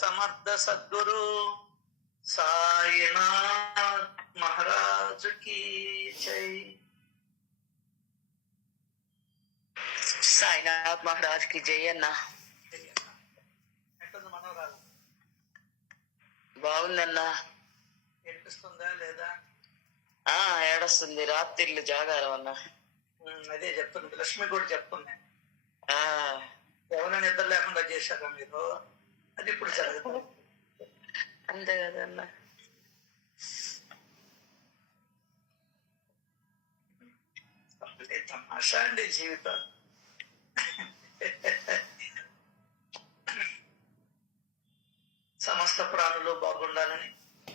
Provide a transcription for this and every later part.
సమర్థ సద్గురు సాయినాథ్ మహారాజు కీ జై. సాయినాథ్ మహారాజ్ కి జై అన్న. ఎట్టుంది మనవరాలు? బాగుందన్నా. ఏడిపిస్తుందా లేదా? ఏడొస్తుంది, రాత్రిళ్ళు జాగారం అన్న. అదే చెప్తుంది, లక్ష్మి కూడా చెప్తుంది. ఆ ఎవరైనా నిద్ర లేకుండా చేశారా మీరు? అది ఇప్పుడు జరుగుతుంది. అంతే కదన్న. తమాషా అండి జీవితం. సమస్త ప్రాణులు బాగుండాలని,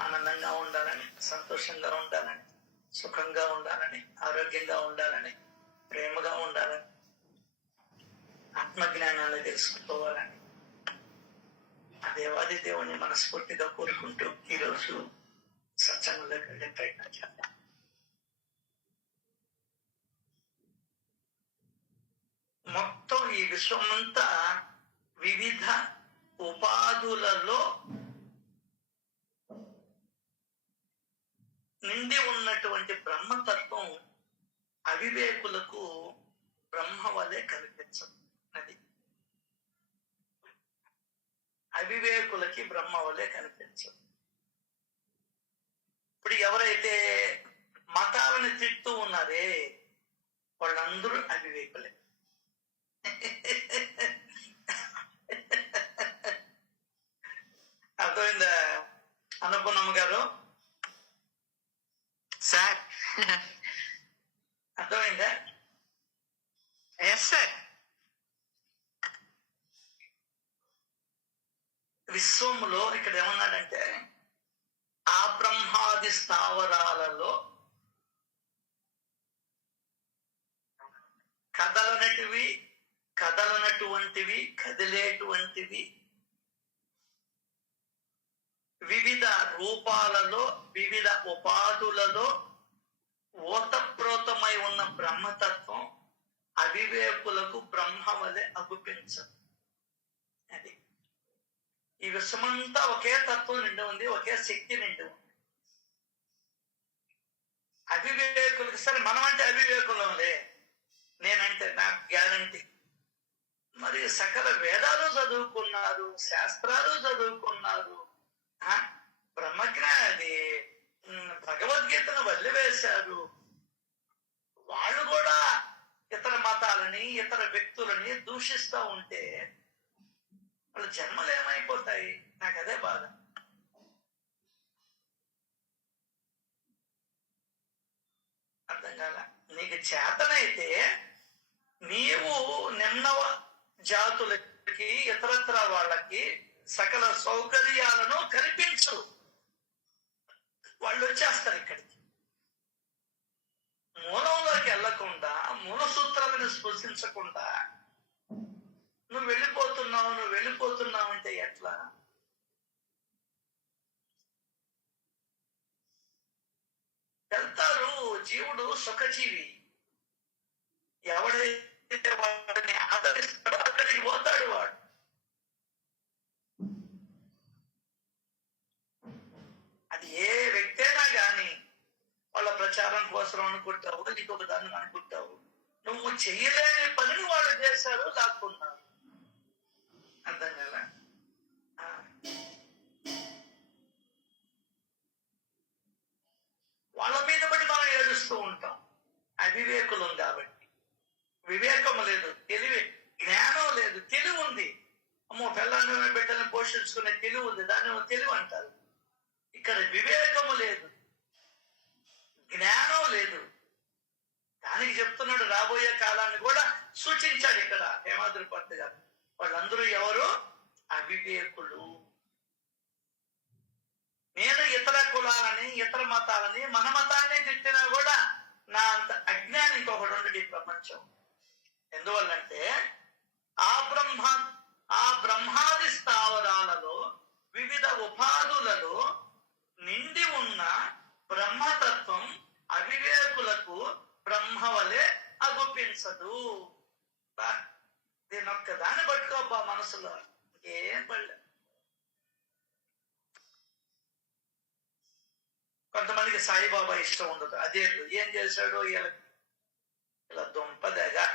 ఆనందంగా ఉండాలని, సంతోషంగా ఉండాలని, సుఖంగా ఉండాలని, ఆరోగ్యంగా ఉండాలని, ప్రేమగా ఉండాలని, ఆత్మజ్ఞానాన్ని తెలుసుకోవాలని ఆ దేవాది దేవుని మనస్ఫూర్తిగా కోరుకుంటూ ఈరోజు సత్సంగంలోకి వెళ్ళే ప్రయత్నం చేద్దాం. మొత్తం ఈ విశ్వమంతా వివిధ ఉపాధులలో నిండి ఉన్నటువంటి బ్రహ్మతత్వం అవివేకులకు బ్రహ్మ వలె కనిపించదు. అది అవివేకులకి బ్రహ్మ వలె కనిపించదు. ఇప్పుడు ఎవరైతే మతాలను తిడుతూ ఉన్నారే వాళ్ళందరూ అవివేకులే. అర్థమైందా అనుపన్నమ్మ గారు? సార్ అర్థమైందా? Yes sir. విశ్వములో ఇక్కడ ఏమన్నాడంటే ఆ బ్రహ్మాది స్థావరాలలో కదలనటువంటివి కదిలేటువంటివి వివిధ రూపాలలో వివిధ ఉపాధులలో ఓతప్రోతమై ఉన్న బ్రహ్మతత్వం అవివేకులకు బ్రహ్మ వలె అగుపించదు. అది ఈ విశ్వమంతా ఒకే తత్వం నిండి ఉంది, ఒకే శక్తి నిండి ఉంది. అవివేకులకి సరే మనం అంటే అవివేకులంలే, నేనంటే నాకు గ్యారంటీ. మరి సకల వేదాలు చదువుకున్నారు, శాస్త్రాలు చదువుకున్నారు, బ్రహ్మజ్ఞాని భగవద్గీతను వదిలివేశారు. వాళ్ళు కూడా ఇతర మతాలని ఇతర వ్యక్తులని దూషిస్తూ ఉంటే వాళ్ళ జన్మలు ఏమైపోతాయి? నాకు అదే బాధ. అర్థం కాల. నీకు చేతనైతే నీవు నిమ్న జాతులకి ఇతరత్ర వాళ్ళకి సకల సౌకర్యాలను కల్పించు, వాళ్ళు వచ్చేస్తారు ఇక్కడికి. మూలంలోకి వెళ్లకుండా, మూల సూత్రాలను స్పృశించకుండా నువ్వు వెళ్ళిపోతున్నావు అంటే ఎట్లా? వెళ్తారు. జీవుడు సుఖజీవి. ఎవడైతే వాడిని ఆదరిస్తాడో అక్కడికి పోతాడు. వాడు అది ఏ వ్యక్తి అయినా గాని వాళ్ళ ప్రచారం కోసం అనుకుంటావు, ఇంకొక దాన్ని అనుకుంటావు. నువ్వు చెయ్యలేని పనిని వాళ్ళు చేశారు, లాక్కున్నారు. అర్థం కదా? వాళ్ళ మీద బట్టి మనం ఏడుస్తూ ఉంటాం. అవివేకులం కాబట్టి. వివేకం లేదు, జ్ఞానం లేదు. తెలివి ఉంది, అమ్మో పిల్లల్ని బిడ్డల్ని పోషించుకునే తెలివి ఉంది, దాన్ని తెలివి అంటారు. ఇక్కడ వివేకము లేదు, జ్ఞానం లేదు. దానికి చెప్తున్నాడు, రాబోయే కాలాన్ని కూడా సూచించాడు ఇక్కడ హేమాద్రి పంత్ గారు. వాళ్ళందరూ ఎవరు? అవివేకులు. నేను ఇతర కులాలని ఇతర మతాలని మన మతాన్ని తిట్టినా కూడా నా అంత అజ్ఞాని ఇంకొకటి ఉండడు ఈ ప్రపంచం. ఎందువల్లంటే ఆ బ్రహ్మాది స్థావరాలలో వివిధ ఉపాధులలో నిండి ఉన్న బ్రహ్మతత్వం అవివేకులకు బ్రహ్మ వలె అగుపించదు. దీని ఒక్క దాన్ని పట్టుకోబ్బా మనసులో, ఏం పడలే. కొంతమందికి సాయిబాబా ఇష్టం ఉండదు. అదే ఏం చేశాడో ఇలా దుంపదగా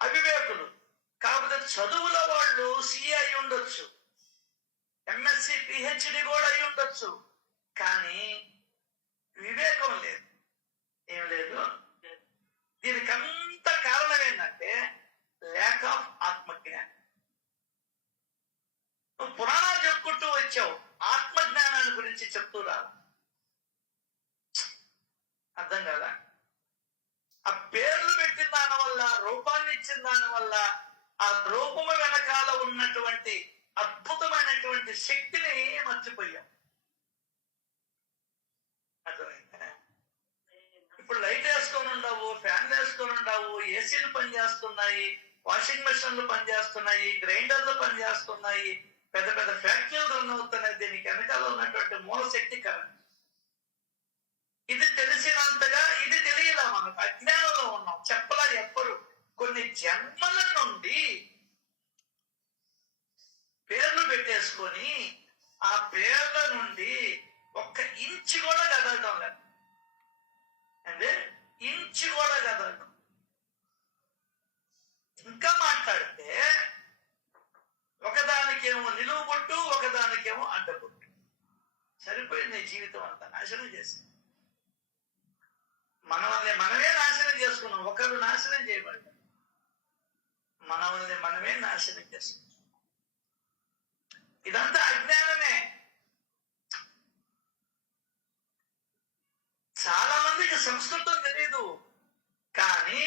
అవివేకులు. కాకపోతే చదువుల వాళ్ళు సిఏ అయి ఉండొచ్చు, ఎంఎస్సి పిహెచ్డి కూడా అయి ఉండొచ్చు, కానీ వివేకం లేదు. ఏం లేదు. దీనికి అంత కారణం ఏంటంటే ల్యాక్ ఆఫ్ ఆత్మజ్ఞానం. నువ్వు పురాణాలు చెప్పుకుంటూ వచ్చావు, ఆత్మజ్ఞానాన్ని గురించి చెప్తూ రా. అర్థం కదా? ఆ పేర్లు పెట్టిన దాని వల్ల, రూపాన్ని ఇచ్చిన దాని వల్ల, ఆ రూపము వెనకాల ఉన్నటువంటి అద్భుతమైనటువంటి శక్తిని మర్చిపోయాం. అర్థమైందా? ఇప్పుడు లైట్ వేసుకొని ఉండవు, ఫ్యాన్లు వేసుకొని ఉండవు, ఏసీలు పనిచేస్తున్నాయి, వాషింగ్ మెషిన్లు పనిచేస్తున్నాయి, గ్రైండర్లు పనిచేస్తున్నాయి, పెద్ద పెద్ద ఫ్యాక్టరీలు రన్ అవుతున్నాయి. దీనికి వెనకాల ఉన్నటువంటి మూల శక్తి కరెంట్. ఇది తెలిసినంతగా ఇది తెలియలా, మనకు అజ్ఞానంలో ఉన్నాం. చెప్పలా ఎవ్వరు. కొన్ని జన్మల నుండి పేర్లు పెట్టేసుకొని ఆ పేర్ల నుండి ఒక్క ఇంచు కూడా కదలడం లేదు. అంటే ఇంచు కూడా కదలడం. ఇంకా మాట్లాడితే ఒకదానికేమో నిలువు బొట్టు, ఒకదానికేమో అడ్డబొట్టు. సరిపోయింది జీవితం అంతా నాశనం చేసింది. మనల్ని మనమే నాశనం చేసుకున్నాం. ఒకరు నాశనం చేయబడ్డారు, మనల్ని మనమే నాశనం చేసుకున్నాం. ఇదంతా అజ్ఞానమే. చాలా మందికి సంస్కృతం తెలియదు, కానీ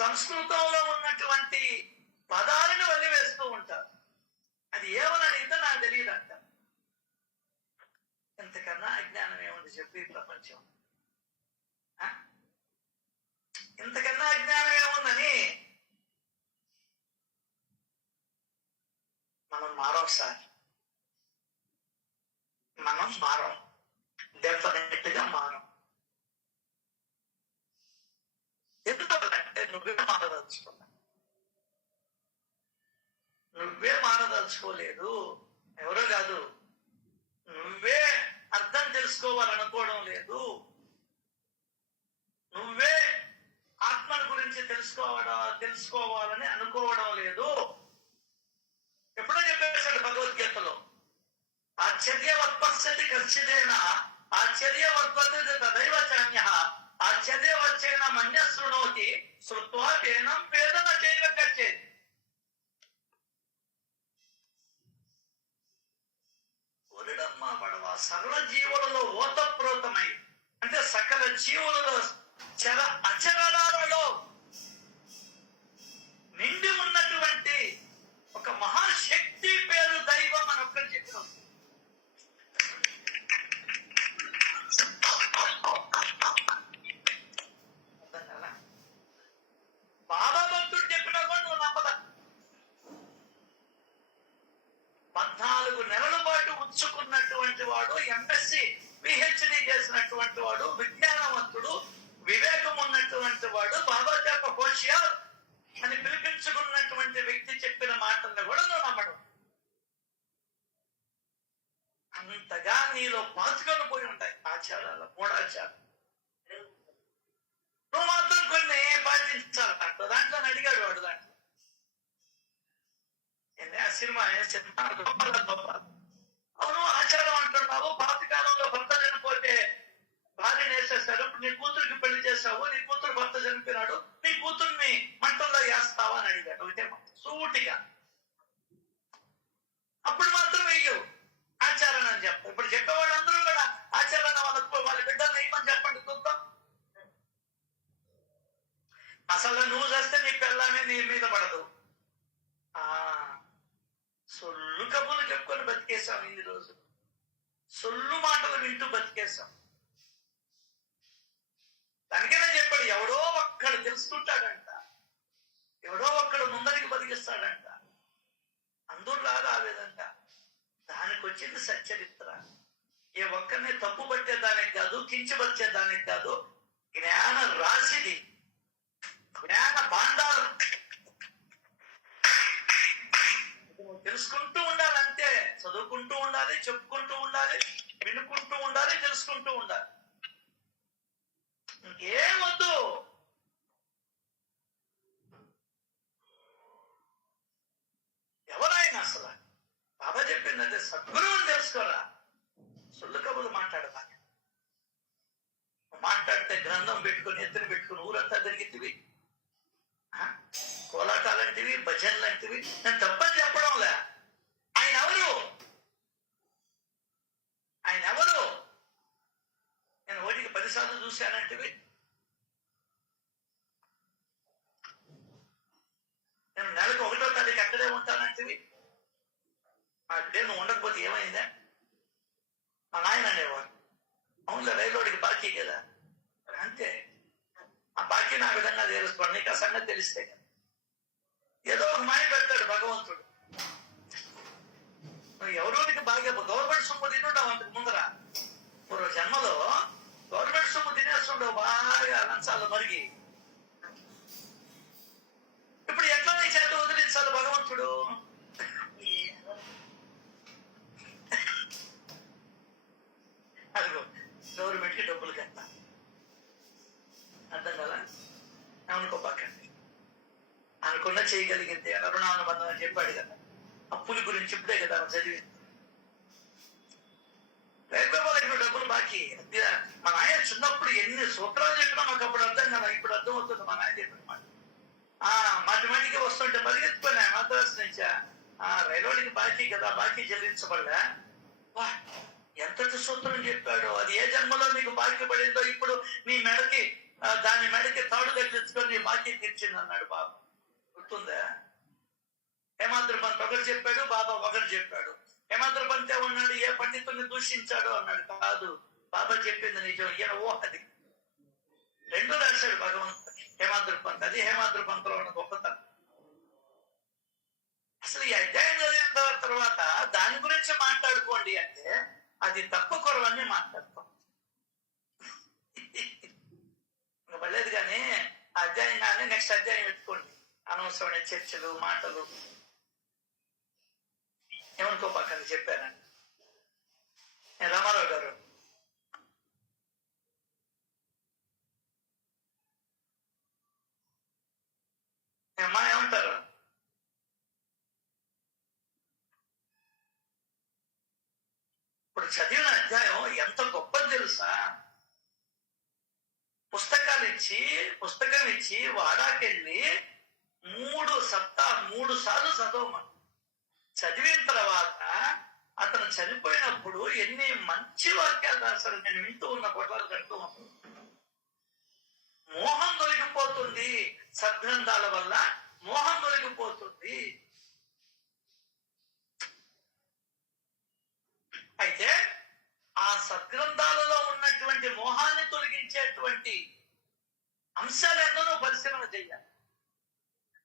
సంస్కృతంలో ఉన్నటువంటి పదాలను వల్లి వేస్తూ ఉంటారు. అది ఏమని అడిగితే నాకు తెలియదు అంట. ఇంతకన్నా అజ్ఞానం ఏముంది చెప్పి ఈ ప్రపంచం? ఇంతకన్నా అజ్ఞానం ఏముందని మనం మారం సార్. మనం మారం, డెఫినెట్ గా మారం. ఎందుకంటే నువ్వే మారదలుచుకున్నా. నువ్వే మారదలుచుకోలేదు, ఎవరో కాదు. నువ్వే అర్థం తెలుసుకోవాలనుకోవడం లేదు. నువ్వే ఆత్మను గురించి తెలుసుకోవాలని అనుకోవడం లేదు. ఎప్పుడో చెప్పేశాడు భగవద్గీతలో, ఆశ్చర్యవత్పశ్యతి కచ్చిదేనా ఆశ్చర్యవత్పతి తదైవ చాన్యః ఆశ్చర్యవచ్చేన మన్య శృణోతి శ్రుత్వా తేనం వేదన చైవ గచ్చేది. ఒరిడమ్మా పడవ సకల జీవులలో ఓతప్రోతమై, అంటే సకల జీవులలో అచరణాలలో నిండి ఉన్నటువంటి ఒక మహాశక్తి పేరు దైవం అని ఒక్కరు చెప్పినాం. బాబా భక్తుడు చెప్పినా కూడా నువ్వు నమ్మద. 14 నెలల పాటు ఉంచుకున్నటువంటి వాడు, ఎంఎస్సి పిహెచ్డి చేసినటువంటి వాడు, విజ్ఞానవంతుడు, వివేకం ఉన్నటువంటి వాడు, బాబా చేప హోషియార్ అని పిలిపించుకున్నటువంటి వ్యక్తి చెప్పిన మాటల్ని కూడా నువ్వు నమ్మడం. అంతగా నీలో పాతుకొని పోయి ఉంటాయి ఆచారాలు, మూఢాచారాలు. నువ్వు మాత్రం కొన్ని పాటించాలి. దాంట్లో అడిగాడు వాడు. దాంట్లో ఆ సినిమా అవును ఆచారం అంటున్నావు. పాతకాలంలో భర్త చనిపోతే భార్య నేసేస్తారు. ఇప్పుడు నీ కూతురికి పెళ్లి చేస్తావు, నీ కూతురు భర్త చనిపోయినాడు, నీ కూతుర్ని మంటల్లో వేస్తావా అని అడిగాడు. ఒకటే సూటిగా. అప్పుడు మాత్రం వెయ్యవు ఆచారం అని చెప్పు. ఇప్పుడు చెప్పేవాళ్ళు అందరూ కూడా ఆచారాన్ని వాళ్ళ బిడ్డలు వేయమని చెప్పండి చూద్దాం. అసలు నువ్వు చేస్తే నీ పిల్లమే నీ మీద పడదు. సొల్లు కబుర్లు చెప్పుకొని బతికేశాం. ఇన్ని రోజులు సొల్లు మాటలు వింటూ బతికేశాం. దానికైనా చెప్పాడు, ఎవడో ఒక్కడు తెలుసుకుంటాడంట, ఎవడో ఒక్కడు ముందరికి బతికిస్తాడంట, అందరూ రాలేదంట. దానికి వచ్చింది సచ్చరిత్ర. ఏ ఒక్కరిని తప్పు పట్టేదానికి కాదు, కించపరిచేదానికి కాదు. జ్ఞాన రాశిది, జ్ఞాన భాండాలు. తెలుసుకుంటూ ఉండాలంటే, చదువుకుంటూ ఉండాలి, చెప్పుకుంటూ ఉండాలి, వినుకుంటూ ఉండాలి, తెలుసుకుంటూ ఉండాలి. ఇంకేం వద్దు. ఎవరైనా అసలు బాబా చెప్పిందంటే సద్గురువుని తెలుసుకోరా. సొల్లు కబులు మాట్లాడదా. మాట్లాడితే గ్రంథం పెట్టుకుని ఎత్తులు పెట్టుకుని ఊరంతా తిరిగితివి, కోలాటాలంటివి, భజనలంటివి. నేను తప్పని చెప్పడంలే. ఆయన ఎవరు? ఆయన ఎవరు? నేను ఓటికి 10 సార్లు చూశానంటివి. నేను నెలకు 1వ తారీఖు అక్కడే ఉంటానంటివి. అక్కడే నువ్వు ఉండకపోతే ఏమైందా? మా నాయన అనేవాడు, అవునులే రైలోడికి బాకీ కదా, అంతే. ఆ బాకీ నా విధంగా తెలుసుకోండి, నీకు ఆ సంగతి తెలిస్తే కదా. ఏదో ఒక మాయ పెడతాడు భగవంతుడు. నువ్వు ఎవరోడికి బాగా గవర్నమెంట్ సొమ్ము తినుండవు అంతకు ముందర. పూర్వ జన్మలో గవర్నమెంట్ సొమ్ము తినేస్తుండవు బాగా లంచాలు మరిగి. ఇప్పుడు ఎట్లా నీ చేత వదిలించాలి భగవంతుడు? అదిగో గవర్నమెంట్ కి డబ్బులు కట్ట. అర్థం కదా? అనుకోపాకండి. అనుకున్నా చేయగలిగింది. అరుణానుబంధం అని చెప్పాడు కదా. అప్పుల గురించి ఇప్పుడే కదా చదివి. ఇప్పుడు డబ్బులు బాకీ. మా నాయన చిన్నప్పుడు ఎన్ని సూత్రాలు చెప్పినా మాకు అప్పుడు అర్థం కదా. ఇప్పుడు అర్థం అవుతుంది మా నాయన చెప్పిన మాట. మాటిమాటికి వస్తుంటే పరిగెత్తుకున్నా మద్రాసు నుంచా. రైల్వేడికి బాకీ కదా, బాకీ చెల్లించబడలే. వా, ఎంతటి సూత్రం చెప్పాడు. అది ఏ జన్మలో నీకు బాకీ పడిందో ఇప్పుడు నీ మెడకి, దాని మెడకి తాడు తగిలించుకొని నీ బాకీ తీర్చింది అన్నాడు బాబా. గుర్తుందా? హేమాద్రి పంత్ ఒకరు చెప్పాడు, బాబా ఒకరు చెప్పాడు. హేమాద్రి పంత్ ఏమన్నాడు? ఏ పండితుల్ని దూషించాడు అన్నాడు. కాదు, బాబా చెప్పింది నిజం. ఈయన ఊహది. 2 రాశాడు భగవంతుడు హేమాద్రి పంత్. అది హేమాద్రి పంత్లో ఉన్న గొప్పతనం. అసలు ఈ అధ్యాయం చదివిన తర్వాత దాని గురించి మాట్లాడుకోండి అంటే అది తప్పు కొరవన్నీ మాట్లాడతాం. ఇంకా పర్లేదు కానీ ఆ అధ్యాయం కానీ నెక్స్ట్ అధ్యాయం పెట్టుకోండి. అనవసరమైన చర్చలు, మాటలు ఏమనుకోపాకండి చెప్పానండి. రామారావు గారు అమ్మా ఏమంటారు? ఇప్పుడు చదివిన అధ్యాయం ఎంత గొప్పది తెలుసా? పుస్తకం ఇచ్చి వాడాకెళ్ళి 3 సార్లు చదవమని. చదివిన తర్వాత అతను చనిపోయినప్పుడు ఎన్ని మంచి వాక్యాలు రాశారు. నేను వింటూ ఉన్న కొట్లాలు కడుతూ ఉన్నాను. మోహం దొరికిపోతుంది, సద్గ్రంథాల వల్ల మోహం దొరికిపోతుంది. అయితే ఆ సద్గ్రంథాలలో ఉన్నటువంటి మోహాన్ని తొలగించేటువంటి అంశాలు ఎన్నో పరిశీలన చెయ్యాలి.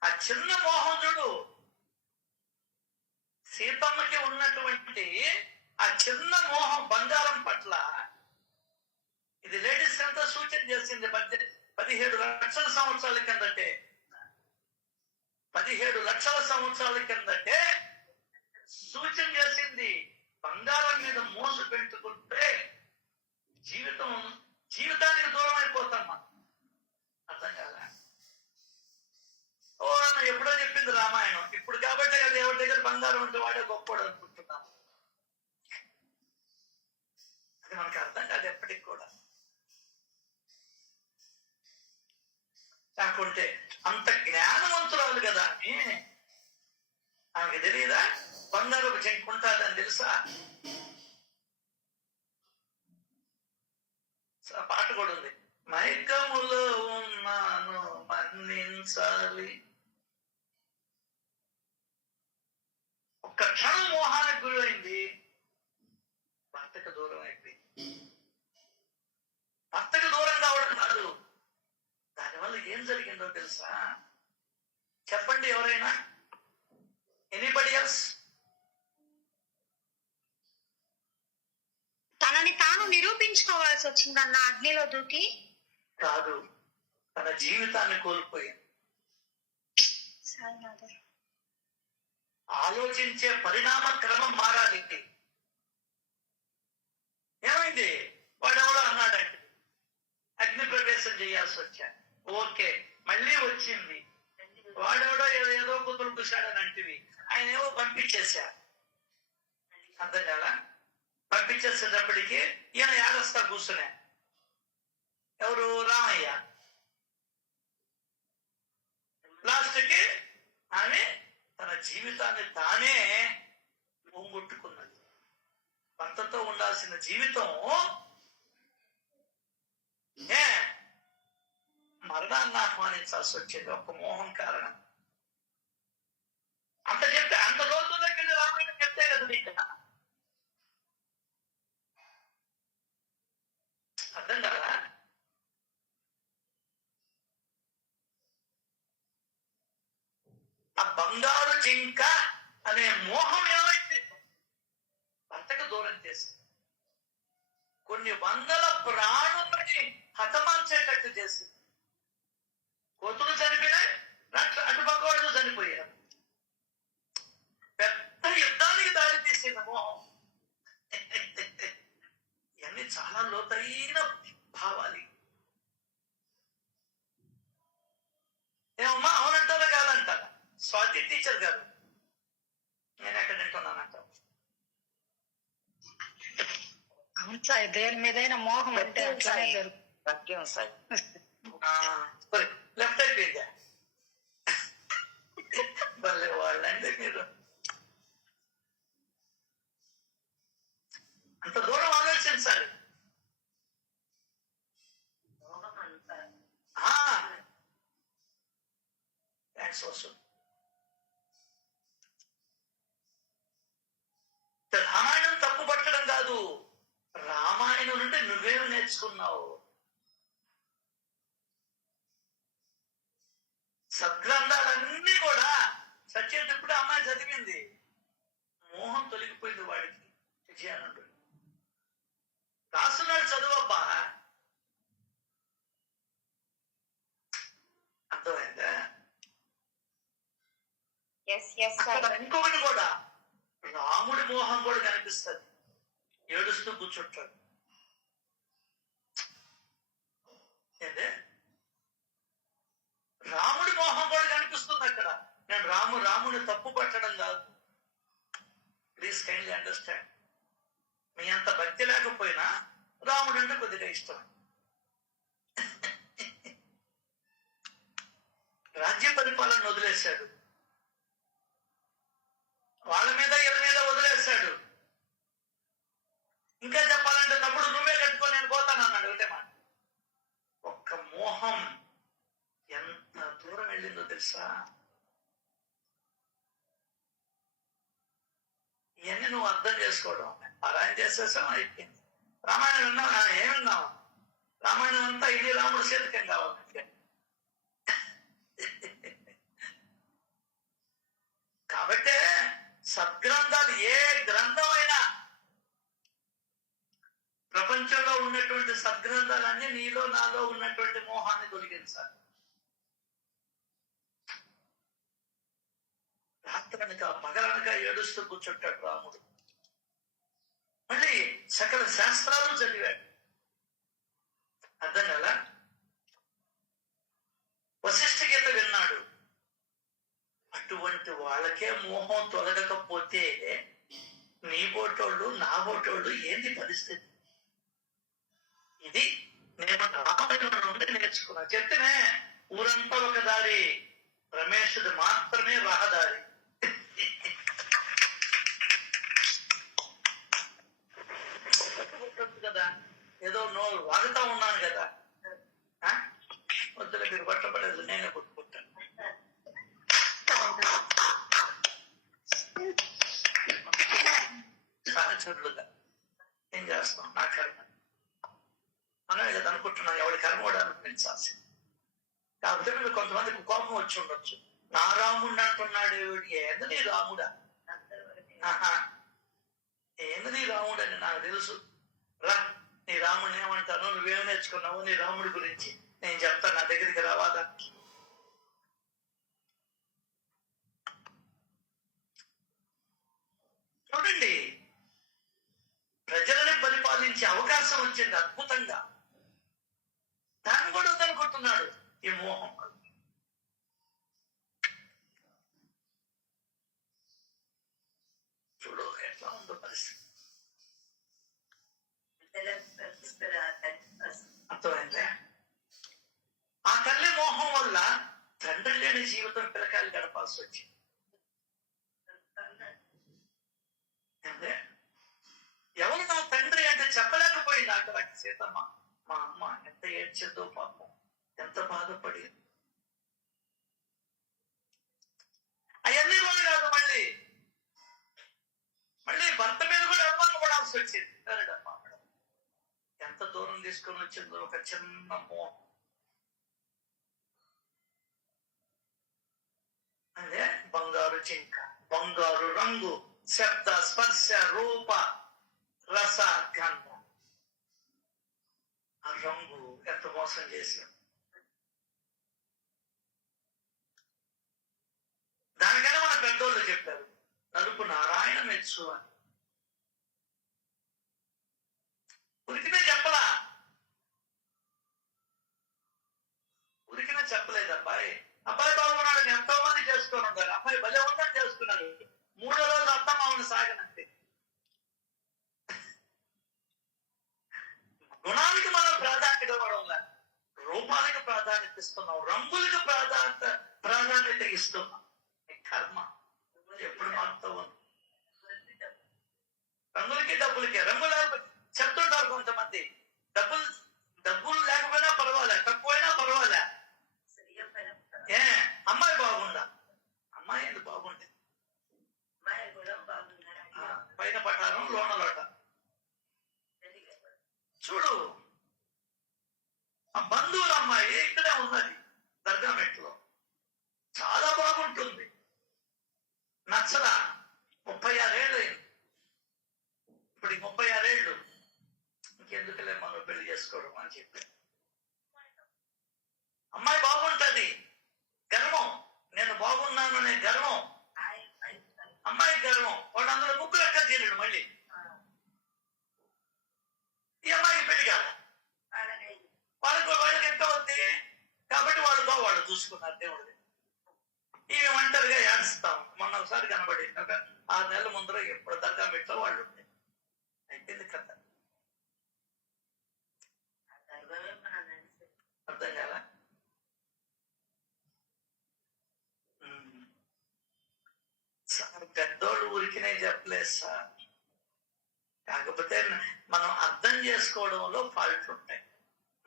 ఆ చిన్న మోహం చూడు, సీతమ్మకి ఉన్నటువంటి ఆ చిన్న మోహం బంగారం పట్ల ఇది లేడీస్ అంతా సూచన చేసింది. 17 లక్షల సంవత్సరాల కిందటే 17 లక్షల సంవత్సరాల కిందటే సూచన చేసింది. బంగారం మీద మోసు పెట్టుకుంటే జీవితానికి దూరం అయిపోతాం మనం. అర్థం కాదా? ఎప్పుడో చెప్పింది రామాయణం. ఇప్పుడు కాబట్టి దేవుడి దగ్గర బంగారం ఉంటే వాడే గొప్పవాడు అనుకుంటున్నాం. అది మనకు అర్థం కాదు ఎప్పటికి కూడా. కాకుంటే అంత జ్ఞానవంతురాలు కదా అని ఆమెకు తెలియదా? బంగారు చెంకుంటాదని తెలుసా? పాట కూడా ఉంది. మైకములో ఉన్నాను మన్నించాలి. ఒక్క క్షణం మోహానికి గురైంది, భర్తకు దూరం అయిపోయింది. భర్తకు దూరం కావడం కాదు, దానివల్ల ఏం జరిగిందో తెలుసా? చెప్పండి ఎవరైనా. Anybody else? తనని తాను నిరూపించుకోవాల్సి వచ్చిందన్న అగ్నిలో దూకి. కాదు, తన జీవితాన్ని కోల్పోయింది. ఆలోచించే పరిణామ క్రమం మారాలి. ఏమైంది? వాడెవడో అన్నాడంటే అగ్ని ప్రవేశం చేయాల్సి వచ్చా. ఓకే, మళ్ళీ వచ్చింది. వాడెవడో ఏదో కుదురు కూర్చాడని అంటివి, ఆయన ఏవో పంపించేశా. అర్థం కదా? పంపించేసేటప్పటికి ఈయన ఏడస్తా కూర్చునే. ఎవరు? రామయ్య. లాస్ట్కి ఆమె తన జీవితాన్ని తానే పోగొట్టుకున్నది. భర్తతో ఉండాల్సిన జీవితం మరణాన్ని ఆహ్వానించాల్సి వచ్చింది ఒక మోహం కారణం. అంత చెప్తే అంత రోజుల్లోకి రామాయణం చెప్తే కదా నీకు అర్థం కదా? ఆ బంగారు జింక అనే మోహం ఏమైంది? భర్తకు దూరం చేసింది. కొన్ని వందల ప్రాణులని హతమార్చేటట్టు చేసింది. కోతులు చనిపోయినాయి, అటు పక్క వాళ్ళు చనిపోయారు. పెద్ద యుద్ధానికి దారి తీసింది మోహం. ఇవన్నీ చాలా లోతైన భావాలు. ఏమమ్మా అవునంటారా కాదంటారా? స్వాతి టీచర్ గారు, నేను ఎక్కడ వింటున్నానంట. అవును సార్, దేని మీదైనా మోహం అంటే అట్లానే సత్యం సార్. లెఫ్ట్ అయిపోయిందా? భలే వాళ్ళండి మీరు. అంత దూరం ఆలోచించాలి. థ్యాంక్స్ వస్తు. రామాయణం తప్పు పట్టడం కాదు, రామాయణం నుండి నువ్వేమి నేర్చుకున్నావు? సద్గ్రంథాలన్నీ కూడా సత్యం ఇప్పుడు అమ్మాయి చదివింది, మోహం తొలగిపోయింది వాడికి. విజయానందుడు రాస్తున్నాడు చదువబ్బా. అర్థమైందా? ఇంకొకటి కూడా, రాముడి మోహం కూడా కనిపిస్తుంది. ఏడుస్తూ కూర్చుంటాడు. ఏంటే రాముడి మోహం కూడా కనిపిస్తుంది అక్కడ. నేను రాముడిని తప్పు పట్టడం కాదు, ప్లీజ్ కైండ్లీ అండర్స్టాండ్. మీ అంత భక్తి లేకపోయినా రాముడు అంటే కొద్దిగా ఇష్టం. రాజ్య పరిపాలన వదిలేశాడు, వాళ్ళ మీద వీళ్ళ మీద వదిలేశాడు. ఇంకా చెప్పాలంటే తప్పుడు నువ్వే కట్టుకొని నేను పోతాను అన్నాడు. ఒకటే మాట, ఒక్క మోహం ఎంత దూరం వెళ్ళిందో తెలుసా? ఇవన్నీ నువ్వు అర్థం చేసుకోవడం. పారాయణ చేసేసాం, అయిపోయింది. రామాయణం విన్నావా? ఏం విన్నావా? రామాయణం అంతా ఇది రాముడు చేతికేం కావాలంటే. కాబట్టే సద్గ్రంథాలు ఏ గ్రంథమైనా, ప్రపంచంలో ఉన్నటువంటి సద్గ్రంథాలన్నీ నీలో నాలో ఉన్నటువంటి మోహాన్ని తొలగించాలి. రాత్రనక పగలనక ఏడుస్తూ కూర్చుంటాడు రాముడు. మళ్ళీ సకల శాస్త్రాలు చదివాడు. అర్థం కదా? వశిష్ఠ గీత విన్నాడు. అటువంటి వాళ్ళకే మోహం తొలగకపోతే నీ బోటోళ్ళు నా బోటోళ్ళు ఏంది పరిస్థితి? ఇది నేను రామాయణం నుండి నేర్చుకున్నా. చెప్తేనే ఊరంతా ఒక దారి, రమేషుడు మాత్రమే రహదారి. కదా, ఏదో వాగుతా ఉన్నాను కదా. వద్దులే, మీరు పట్టబడేది నేనే కొట్టుకుంటాను. సహచరులుగా ఏం చేస్తాం? నా కర్మ మనమే కదా అనుకుంటున్నాం. ఎవరి కర్మ కూడా అనిపించాల్సి. కాకపోతే మీరు కొంతమందికి కోపం వచ్చి ఉండొచ్చు. నా రాముడిని అంటున్నాడు, ఏంది నీ రాముడా? ఏంది నీ రాముడు అని నాకు తెలుసు. రా, నీ రాముడిని ఏమంటాను, నువ్వేం నేర్చుకున్నావు నీ రాముడి గురించి నేను చెప్తాను. నా దగ్గరికి రావాదానికి చూడండి, ప్రజలని పరిపాలించే అవకాశం వచ్చింది అద్భుతంగా. దాన్ని కూడా తనకు చేసుకున్నాడు ఈ మోహం. చూడు ఎట్లా ఉందో పరిస్థితి. అర్థమైందా? ఆ తల్లి మోహం వల్ల తండ్రి లేని జీవితం పిల్లకాయలు గడపాల్సి వచ్చింది. ఎవరు నా తండ్రి అంటే చెప్పలేకపోయింది అక్కడ సీతమ్మ. మా అమ్మ ఎంత ఏడ్చిందో పాపం, ఎంత బాధపడి. అవన్నీ కూడా కాదు, మళ్ళీ భర్త మీద కూడా అనుమానం పడాల్సి వచ్చింది. కరెడమ్మా మేడం ఎంత దూరం తీసుకొని వచ్చిందో ఒక చిన్న మోహం. అదే బంగారు జింక, బంగారు రంగు, శబ్ద స్పర్శ రూప రస గంధ. ఆ రంగు ఎంత మోసం చేశాడు. దానికైనా మన పెద్దోళ్ళు చెప్పారు, నలుపు నారాయణ మెచ్చు అని. ఉరికినే చెప్పలా, ఉరికినే చెప్పలేదు. అబ్బాయి బాగున్నాడు, ఎంతో మంది చేసుకొని ఉంటారు. అబ్బాయి భలే ఉందని చేసుకున్నాడు. 3వ రోజు అత్తమామని సాగనంతే. గుణానికి మనం ప్రాధాన్యత ఇవ్వడం లేదు, రూపానికి ప్రాధాన్యత ఇస్తున్నాం, రంగులకు ప్రాధాన్యత ఇస్తున్నాం. కర్మ ఎప్పుడు మారుతావు? రంగులకి డబ్బులకి. రంగులు చెప్తుంటారు కొంతమంది, డబ్బులు లేకపోయినా పర్వాలే, తక్కువైనా పర్వాలే, అమ్మాయి బాగుండా. అమ్మాయి ఎందుకు బాగుండే? పైన పట్టారం లోన లోట. చూడు, ఆ బంధువుల అమ్మాయి ఇక్కడే ఉన్నది దర్గా మెట్లో, చాలా బాగుంటుంది. నచ్చలా. 36 ఏళ్ళు అయింది. ఇప్పుడు 36 ఏళ్ళు ఇంకెందుకులే మనం పెళ్లి చేసుకోవడం అని చెప్పి. అమ్మాయి బాగుంటది, గర్వం, నేను బాగున్నాను అనే గర్వం. అమ్మాయి గర్వం. వాడు అందులో ముగ్గురు ఎక్కడ చేరాడు. మళ్ళీ ఈ అమ్మాయికి పెళ్లి కాదు, వాళ్ళకి ఎంత అవుతుంది కాబట్టి వాళ్ళు చూసుకున్నారు దేవుడిని. ఇవి ఒంటరిగా ఏడుస్తాం. మొన్న ఒకసారి కనబడి 6 నెలల ముందర ఎప్పుడు దర్గా మెట్లో వాళ్ళు ఉంటే అయిపోయింది కథ. అర్థం కాల. సార్ పెద్దోళ్ళు ఊరికినే చెప్పలేదు సార్, కాకపోతే మనం అర్థం చేసుకోవడంలో ఫాల్ట్ ఉంటాయి,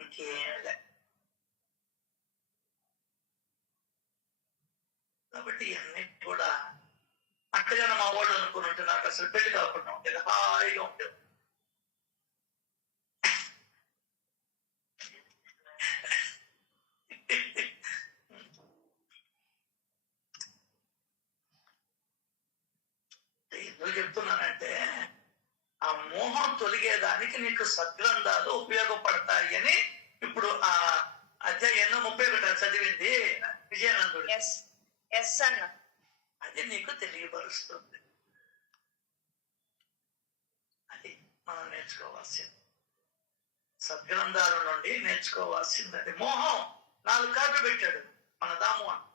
ఇంకేం లే. కాబట్టి ఇవన్నీ కూడా అట్టగా మా వాళ్ళు అనుకుని ఉంటే నాకు అసలు పెళ్లి కాకుండా ఉండేది, హాయిగా ఉండేది. ఎందుకు చెప్తున్నానంటే, ఆ మోహం తొలగేదానికి నీకు సద్గ్రంథాలు ఉపయోగపడతాయి అని ఇప్పుడు ఆ అధ్యాయం 31 చదివింది విజయానందుడు. అది నీకు తెలియపరుస్తుంది. అది మనం నేర్చుకోవాల్సింది, సద్గ్రంథాల నుండి నేర్చుకోవాల్సింది. అది మోహం 4 కార్డు పెట్టాడు మన దాము అని.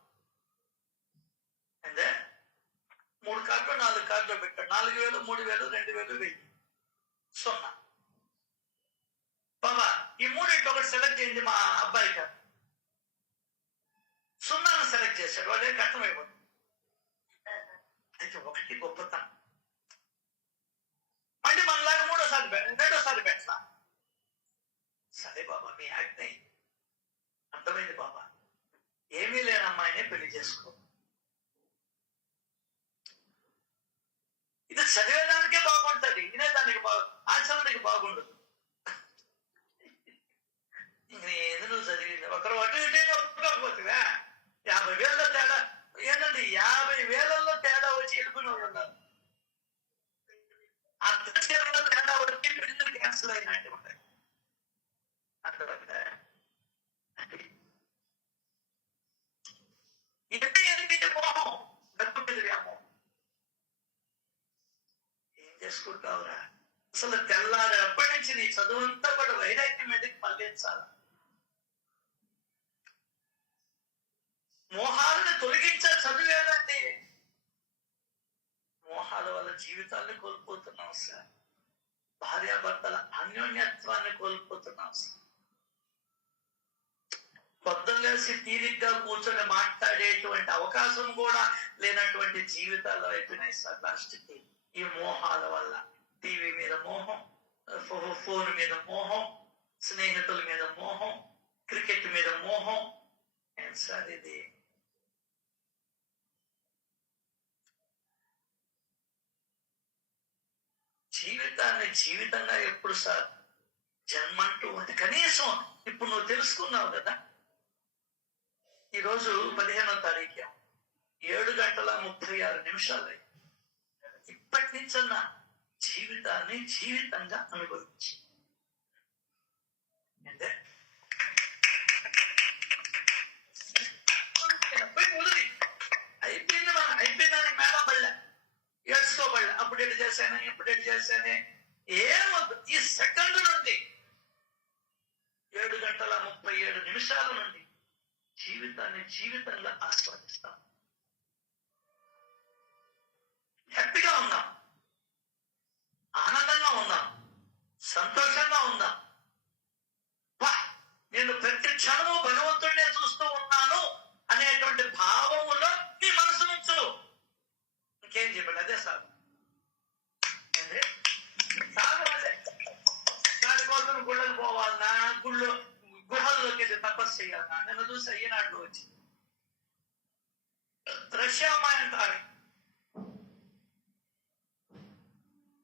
అంటే 3 కార్డు 4 కార్డులు పెట్టాడు. 4000, 3000, 2000, 1000, 0. బాబా ఈ 3 ఒకటి సెలెక్ట్ చేయండి మా అబ్బాయి గారు. 0ను సెలెక్ట్ చేశాడు. వాళ్ళే కట్టం అయిపోతుంది. అయితే 1 గొప్పతనం. మళ్ళీ మనలాగా 2సారి పెట్టలా. సరే బాబా మీ ఆజ్ఞ అర్థమైంది బాబా, ఏమీ లేని అమ్మాయినే పెళ్లి చేసుకో. ఇది చదివేదానికే బాగుంటది, వినేదానికి ఆచరణకి బాగుండదు. ఏది నువ్వు చదివింది ఒకరు అటు ఇటు ఒప్పుకోకపోతువా? 50,000 తేడా ఏంటండి? 50,000 తేడా వచ్చి వెళ్ళిపోయిన వాళ్ళు ఉన్నారు. అర్థంలో తేడా వచ్చి పెళ్లి క్యాన్సిల్ అయినట్టు ఉంటాయి. అర్థమైందా? ఇది మోహం, డబ్బు మీద వ్యామోహం. ఏం చేసుకుంటావురా? అసలు తెల్లారి అప్పటి నుంచి నీ చదువు అంతా కూడా వైరాగ్యం మీదకి మళ్ళించాలి. మోహాలను తొలగించే చదివేదండి. మోహాల వల్ల జీవితాన్ని కోల్పోతున్నాం సార్. భార్యాభర్తల అన్యోన్యత్వాన్ని కోల్పోతున్నాం సార్. పొద్దులేసి తీరిగ్గా కూర్చొని మాట్లాడేటువంటి అవకాశం కూడా లేనటువంటి జీవితాలు అయిపోయినాయి సార్ లాస్ట్కి. ఈ మోహాల వల్ల టీవీ మీద మోహం, ఫోన్ మీద మోహం, స్నేహితుల మీద మోహం, క్రికెట్ మీద మోహం. ఏం సార్ ఇది? జీవితాన్ని జీవితంగా ఎప్పుడు సార్ జన్మంటూ ఉంది? కనీసం ఇప్పుడు నువ్వు తెలుసుకున్నావు కదా, ఈరోజు 15వ తారీఖు 7:36 ఇప్పటి నుంచన్నా జీవితాన్ని జీవితంగా అనుభవించి అంటే అయిపోయిందని మేడం పడలే, ఏడ్చుకోబడలే. అప్పుడు ఎటు చేశానే, ఇప్పుడు ఎటు చేశానే ఏమొద్దు. ఈ సెకండ్ నుండి 7:37 నుండి జీవితాన్ని జీవితంగా ఆస్వాదిస్తాం. హ్యాపీగా ఉందాం, ఆనందంగా ఉందాం, సంతోషంగా ఉందాం. నేను ప్రతి క్షణము భగవంతుడినే చూస్తూ ఉన్నాను అనేటువంటి భావములో నీ మనసు నుంచు. ఇంకేం చెప్పండి, అదే సార్. అదే దానికోసం గుళ్ళకి పోవాలన్నా, గుహల్లోకి వెళ్ళి తపస్సు చేయాలన్నా. నిన్న చూసి అయ్యనాడు వచ్చి రష్యా అమ్మాయి అంటారు,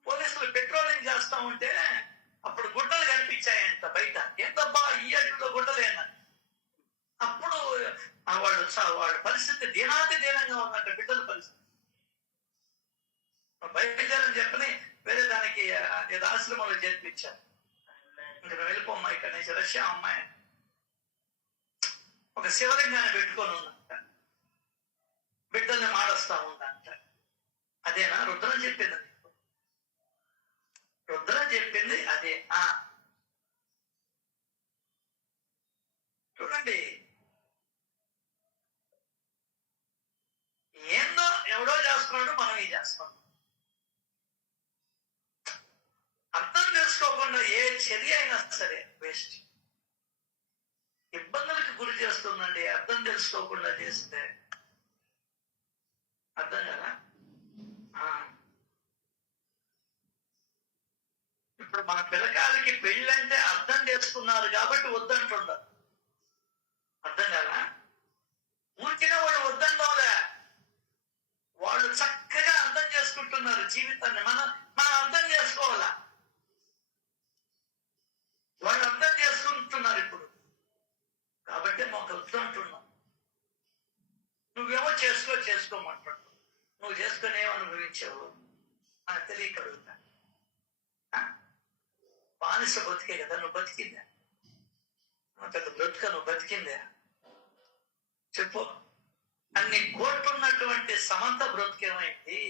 పోలీసులు పెట్రోలింగ్ చేస్తా ఉంటే అప్పుడు గుడ్డలు కనిపించాయంట బయట. ఏంటబ్బా ఈ అడుగులో గుడ్డలేనా? అప్పుడు వాళ్ళ పరిస్థితి దీనాతి దీనంగా ఉందంట, బిడ్డల పరిస్థితి. బయలుదేరని చెప్పని వేరే దానికి ఏదో ఆశ్రమంలో చేర్పించారు. ఇంకా వెళ్ళిపోమ్మా ఇక్కడ నుంచి. రష్యా అమ్మాయి ఒక శివలింగాన్ని పెట్టుకొని ఉందంట, బిడ్డల్ని మాడస్తా ఉందంట. అదేనా రుద్రం చెప్పింది? రుద్రం చెప్పింది అదే. చూడండి, ఏందో ఎవడో చేస్తున్నాడు, మనం ఏం చేస్తున్నాం. అర్థం చేసుకోకుండా ఏ చర్య అయినా సరే వేస్ట్, ఇబ్బందులకు గురి చేస్తుందండి. అర్థం తెలుసుకోకుండా చేస్తే అర్థం కదా. ఇప్పుడు మన పిల్లకాయలకి పెళ్ళంటే అర్థం చేసుకున్నారు కాబట్టి వద్దంటుండదు. అర్థం కదా. ఊరికినే వాళ్ళు వద్దంటోలే, వాళ్ళు చక్కగా అర్థం చేసుకుంటున్నారు జీవితాన్ని. మనం అర్థం చేసుకోవాలా, వాళ్ళు అర్థం చేసుకుంటున్నారు ఇప్పుడు. కాబట్టి మాకు వద్దంటున్నాం. నువ్వేమో చేసుకోమంటున్నావు. నువ్వు చేసుకుని ఏమనుభవించావు నాకు తెలియక అడుగుతా. బానిస బతికే కదా నువ్వు బతికిందా? పెద్ద బ్రతుక నువ్వు బతికిందా చెప్పు. అన్ని కోట్లున్నటువంటి సమంత బ్రతుకేమైంది?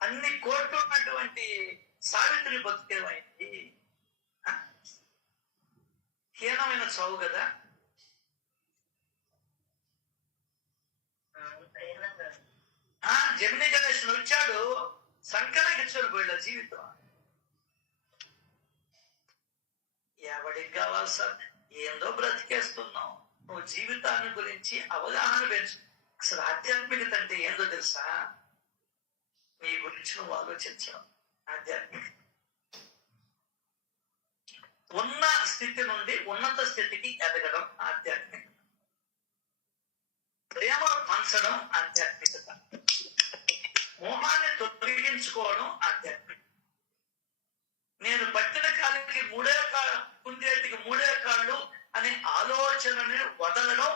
అన్ని కోట్లున్నటువంటి సావిత్రి బతుకేమైంది? హీనమైన చావు కదా. జమినీ గణేషన్ వచ్చాడు, సంకలకి చనిపోయాడు జీవితం. ఎవడికి కావాలి సార్? ఏందో బ్రతికేస్తున్నావు. నువ్వు జీవితాన్ని గురించి అవగాహన పెంచు. అసలు ఆధ్యాత్మికత అంటే ఏందో తెలుసా? నీ గురించి నువ్వు ఆలోచించడం ఆధ్యాత్మికత. ఉన్న స్థితి నుండి ఉన్నత స్థితికి ఎదగడం ఆధ్యాత్మికత. ప్రేమ పంచడం ఆధ్యాత్మికత. మోహాన్ని తొలగించుకోవడం ఆధ్యాత్మికత. నేను పట్టిన కాలికి కుందేటికి 3 కాళ్ళు అనే ఆలోచనని వదలడం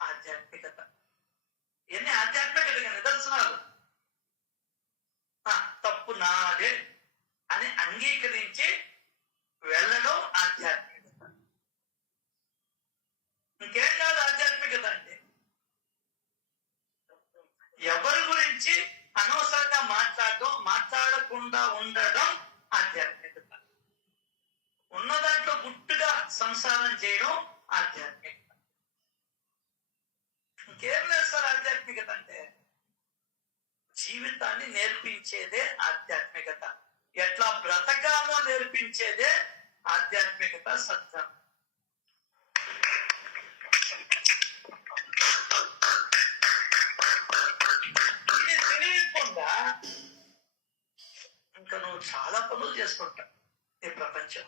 ఆధ్యాత్మికత. ఎన్ని ఆధ్యాత్మికత నిదర్శనాలు. తప్పు నాదే అని అంగీకరించి వెళ్ళడం ఆధ్యాత్మికత. ఇంకేం కాదు ఆధ్యాత్మికత అంటే. ఎవరి గురించి అనవసరంగా మాట్లాడకుండా ఉండడం ఆధ్యాత్మికత. ఉన్న దాంట్లో గుట్టుగా సంసారం చేయడం ఆధ్యాత్మికత. ఇంకేం లేదు సార్ ఆధ్యాత్మికత అంటే. జీవితాన్ని నేర్పించేదే ఆధ్యాత్మికత. ఎట్లా బ్రతకాలో నేర్పించేదే ఆధ్యాత్మికత, సత్యం. ఇది తెలియకుండా ఇంకా నువ్వు చాలా పనులు చేసుకుంటా ఈ ప్రపంచం.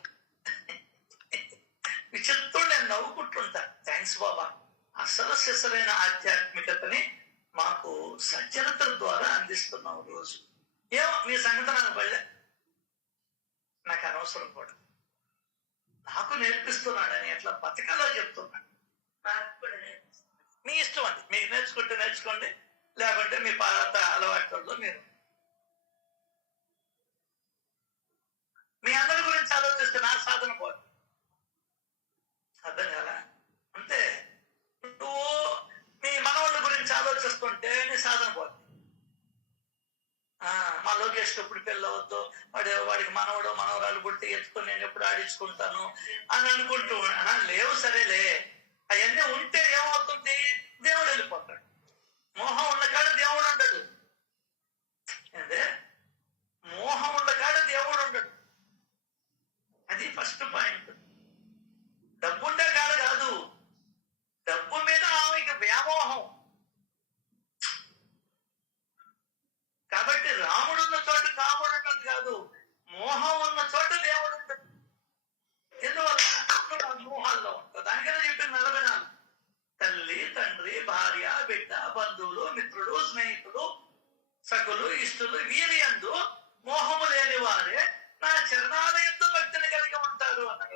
విచిత్రం, నేను నవ్వుకుంటుంటా. థ్యాంక్స్ బాబా, అసలు సిసలైన ఆధ్యాత్మికతని మాకు సజ్జనతల ద్వారా అందిస్తున్నావు రోజు. ఏమో మీ సంగతి నాకు పడలే, నాకు అనవసరం కూడా. నాకు నేర్పిస్తున్నాడని ఎట్లా బతకాలో చెప్తున్నాడు. మీ ఇష్టం అండి, మీకు నేర్చుకుంటే నేర్చుకోండి, లేకుంటే మీ పాత అలవాట్లలో మీరు. మీ అందరి గురించి ఆలోచిస్తే నా సాధన పోదు. అర్థం కదా? అంతే. నువ్వు మీ మనవాళ్ళ గురించి ఆలోచిస్తుంటే నీ సాధన పోదు. మా లోకేష్ ఎప్పుడు పెళ్ళవద్దు, వాడికి మనవడు మనవరాలు పుట్టి ఎత్తుకొని నేను ఎప్పుడు ఆడించుకుంటాను అని అనుకుంటూ లేవు. సరేలే, అవన్నీ ఉంటే ఏమవుతుంది? దేవుడు వెళ్ళిపోతాడు. మోహం ఉన్న కాడ దేవుడు ఉండడు. అదే మోహం ఉన్న కాడ దేవుడు ఉండడు. అది ఫస్ట్ పాయింట్. డబ్బుండే కాడ కాదు, డబ్బు మీద ఆమెకి వ్యామోహం. కాబట్టి రాముడు ఉన్న చోట కాముడు ఉన్నది కాదు, మోహం ఉన్న చోట దేవుడు ఉంటుంది. ఎందువల్ల మోహాల్లో ఉంటుంది. దానికైనా చెప్పింది 44. తల్లి, తండ్రి, భార్య, బిడ్డ, బంధువులు, మిత్రులు, స్నేహితులు, సకులు, ఇష్టులు, వీరి యందు మోహము లేని వారే నా చరణాలయంతో భక్తిని కలిగి ఉంటారు అన్నాడు.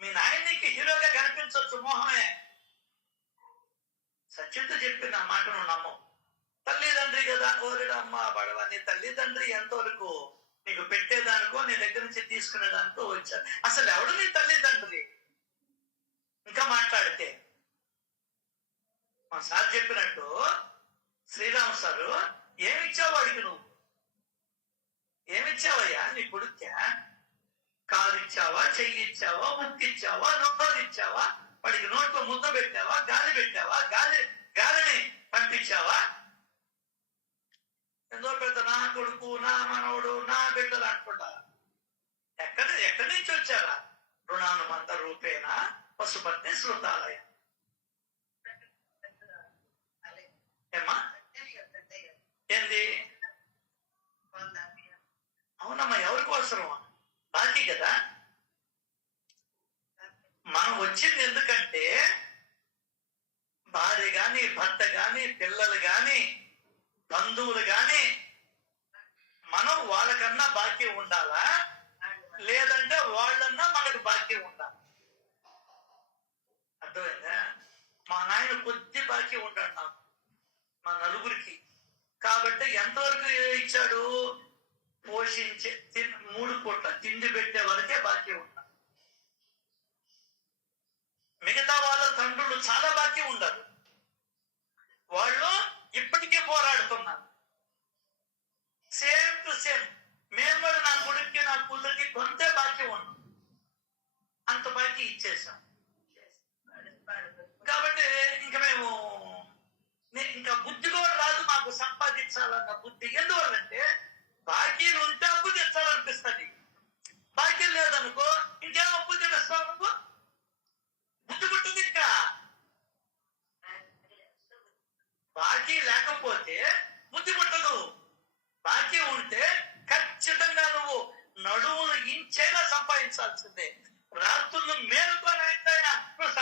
మీ నాయనికి హీరోగా కనిపించవచ్చు, మోహమే. సత్యంతో చెప్పి నా మాట నువ్వు నమ్ము. తల్లిదండ్రి కదా, ఓరిడమ్మ బడవ, నీ తల్లిదండ్రి ఎంతవరకు నీకు పెట్టేదానికో నీ దగ్గర నుంచి తీసుకునేదానికో వచ్చారు. అసలు ఎవడు నీ తల్లిదండ్రి? ఇంకా మాట్లాడితే మా సార్ చెప్పినట్టు, శ్రీరామ్ సారు, ఏమిచ్చావు వాడికి? నువ్వు ఏమిచ్చావయ్యా నీ కొడుక్కా? కాలు ఇచ్చావా, చెయ్యి ఇచ్చావా, ముక్కు ఇచ్చావా, నోరు ఇచ్చావా, వాడికి నోట్లో ముద్ద పెట్టావా, గాలి పెట్టావా, గాలిని పంపించావా? ఎంతో పెద్ద నా కొడుకు, నా మనవడు, నా బిడ్డలు అనుకుంటా. ఎక్కడి నుంచి వచ్చారా? రుణానుబంధ రూపేణ పశుపత్ని శృతాలయ. ఏమ్మా ఏంది? అవునమ్మా, ఎవరికి అవసరమా? బాకీ కదా. మనం వచ్చింది ఎందుకంటే భార్య గాని, భర్త గాని, పిల్లలు గాని, బంధువులు గాని మనం వాళ్ళకన్నా బాకీ ఉండాలా, లేదంటే వాళ్ళన్నా మనకు బాకీ ఉండాలి. అర్థమైందా? మా నాయన కొద్ది బాకీ ఉంటాడు నాకు, మా నలుగురికి. కాబట్టి ఎంతవరకు ఇచ్చాడు? పోషించే 3 పూట్ల తిండి పెట్టే వరకే బాకీ ఉంటా. మిగతా వాళ్ళ తండ్రులు చాలా బాకీ ఉండరు. వాళ్ళు ఇప్పటికీ పోరాడుతున్నారు. Same to same. మేము కూడా నా కొడుక్కి, నా కూతురికి కొంతే బాకీ ఉన్నాం, అంత బాకీ ఇచ్చేసాం. కాబట్టి ఇంకా మేము ఇంకా బుద్ధి కూడా రాదు మాకు సంపాదించాలన్న బుద్ధి. ఎందువల్లంటే బాకీలు ఉంటే అప్పు తెచ్చాలనిపిస్తుంది. బాకీలు లేదనుకో ఇంకేం అప్పు తెస్తావు నువ్వు? బుద్ధి పుట్టింది. ఇంకా బాకీ లేకపోతే బుద్ధి పుట్టదు. బాకీ ఉంటే ఖచ్చితంగా నువ్వు నడువులు ఇంచైనా సంపాదించాల్సిందే. రాత్రులు మేలుకోనైనా నువ్వు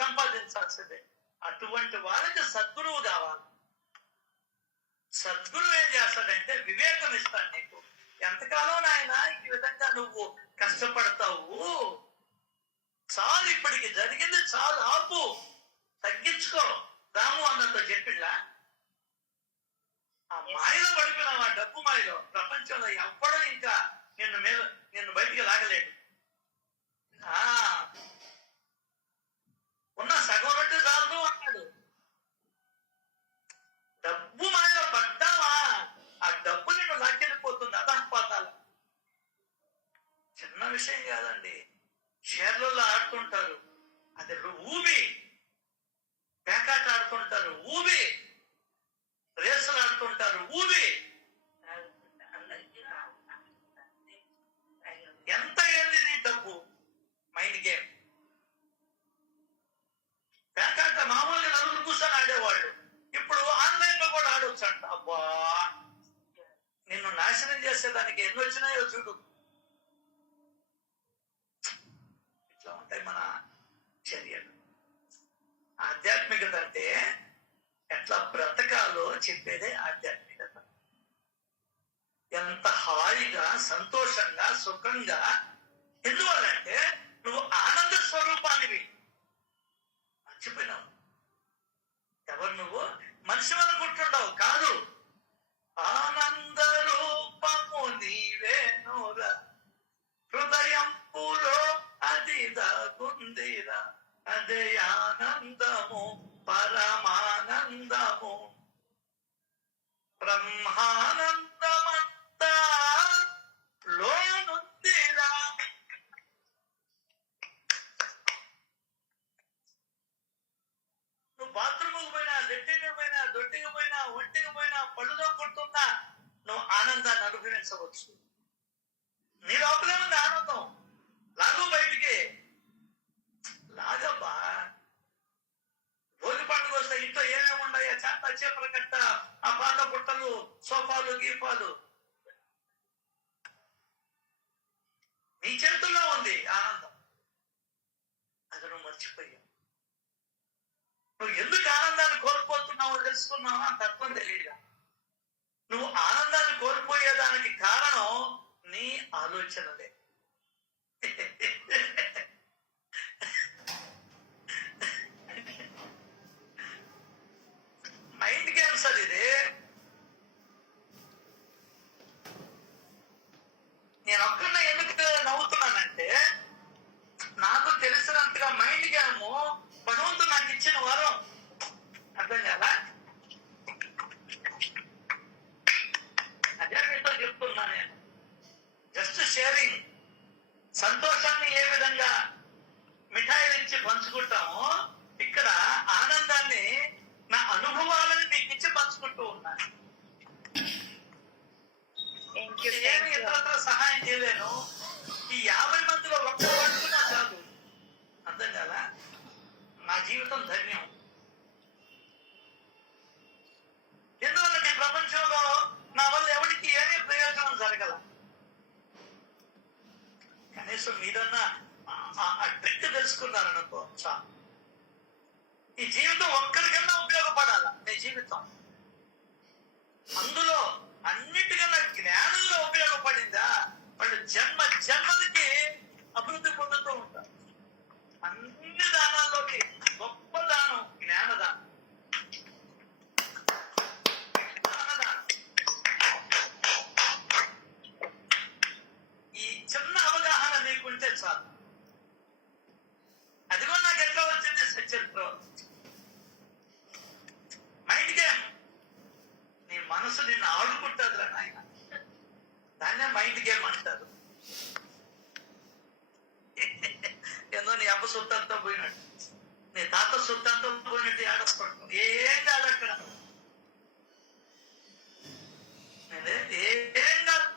సంపాదించాల్సిందే. అటువంటి వాళ్ళకి సద్గురువు కావాలి. సద్గురువు ఏం చేస్తాడంటే వివేకం ఇస్తాడు నీకు. ఎంతకాలం నాయన ఈ విధంగా నువ్వు కష్టపడతావు, చాలు, ఇప్పటికి జరిగింది చాలు, ఆపు, తగ్గించుకో. రాము అన్నతో చెప్పిళ్ళా? ఆ మాయలో పడిపోయినావు, ఆ డబ్బు మాయలో. ప్రపంచంలో ఎవ్వడం ఇంకా నిన్ను బయటికి లాగలేడు. ఉన్న సగం రొట్టె చాలు అన్నాడు. డబ్బు మాయలో పడ్డావా, ఆ డబ్బు నిన్ను లాక్కెళ్ళిపోతుంది అధఃపాతాలు. చిన్న విషయం కాదండి, షేర్లలో ఆడుతుంటారు, అది ఊబి. పేకాట ఆడుతుంటారు, ఊబి. రేసులు ఆడుతుంటారు, ఊబి. ఎంత ఏంది నీ డబ్బు? Mind game. పేకాట మామూలుగా నలుగురు కూర్చొని ఆడేవాళ్ళు, ఇప్పుడు ఆన్లైన్ లో కూడా ఆడొచ్చంట. అబ్బా, నిన్ను నాశనం చేసేదానికి ఎన్ని వచ్చినాయో చూడు. ఇట్లా ఉంటాయి మన చర్యలు. ఆధ్యాత్మికత అంటే ఎట్లా బ్రతకాలో చెప్పేదే ఆధ్యాత్మికత. ఎంత హాయిగా, సంతోషంగా, సుఖంగా. ఎందువల్లంటే నువ్వు ఆనంద స్వరూపానివి. మర్చిపోయినావు. ఎవరు నువ్వు? మనిషి అనుకుంటున్నావు, కాదు. ఆనంద రూపము నీవేనోరా, హృదయంపులో అది దాగుందిరా, అదే ఆనందము, పరమానందము, బ్రహ్మానందమంతా లోనుందిరా. నువ్వు బాత్రూమ్కి పోయినా, లెట్రిన్కి పోయినా, దొడ్డికి పోయినా, ఒంటికి పోయినా, పళ్ళులో కొడుతున్నా నువ్వు ఆనందాన్ని అనుభవించవచ్చు. నీ లోపలే ఉంది ఆనందం. లాగు బయటికి లాగబ్బా. భోగి పండుగ వస్తే ఇంట్లో ఏమేమి ఉన్నాయో చేత, చీపల కట్ట, ఆ పాత బుట్టలు, సోఫాలు, గీపాలు. నీ చేతుల్లో ఉంది ఆనందం. అది నువ్వు మర్చిపోయావు. నువ్వు ఎందుకు ఆనందాన్ని కోల్పోతున్నావో తెలుసుకున్నావా? తత్వం తెలియదు. నువ్వు ఆనందాన్ని కోల్పోయేదానికి కారణం నీ ఆలోచనలే. మైండ్ గేమ్స్ అది. ఇది నేను ఒక్కనే ఎందుకు నవ్వుతున్నానంటే, నాకు తెలిసినంతగా మైండ్ గేమ్ భగవంతుడు నాకు ఇచ్చిన వరం. అర్థం కదా? అదే మీతో చెప్తున్నా నేను. Just sharing. సంతోషాన్ని ఏ విధంగా మిఠాయిలు ఇచ్చి పంచుకుంటామో, ఇక్కడ ఆనందాన్ని, నా అనుభవాలను మీకు ఇచ్చి పంచుకుంటూ ఉన్నాను. ఏమి ఇతరులతో సహాయం చేయలేను. ఈ 50 మందిలో ఒక్క పట్టుకున్నా చాలు. అర్థం కదా? నా జీవితం ధన్యం. ఎందువల్ల ప్రపంచంలో నా వల్ల ఎవరికి ఏమీ ప్రయోజనం జరగల. కనీసం మీరన్నా ఆ ట్రిక్ తెలుసుకున్నారనుకో చాలు. ఈ జీవితం ఒక్కరికన్నా ఉపయోగపడాల. నీ జీవితం అందులో అన్నిటికన్నా జ్ఞానంలో ఉపయోగపడిందా, వాళ్ళు జన్మ జన్మలకి అభివృద్ధి పొందుతూ ఉంటారు. అన్ని దానాల్లోకి గొప్ప దానం జ్ఞానదానం. ఈ చిన్న అవగాహన నీకుంటే చాలు. అదిగో నాకు ఎట్లా వచ్చింది సచరిత్ర. Mind game. నీ మనసు నిన్ను ఆడుకుంటుందిరా నాయన. దాన్నే మైండ్ గేమ్ అంటారు. ఏదో నీ అబ్బ సొత్తంతా పోయినట్టు, నీ తాత సొత్తంతా పోయినట్టు ఆడపడుతుంది. ఏం కాదు అక్కడ. ఏం కాదు.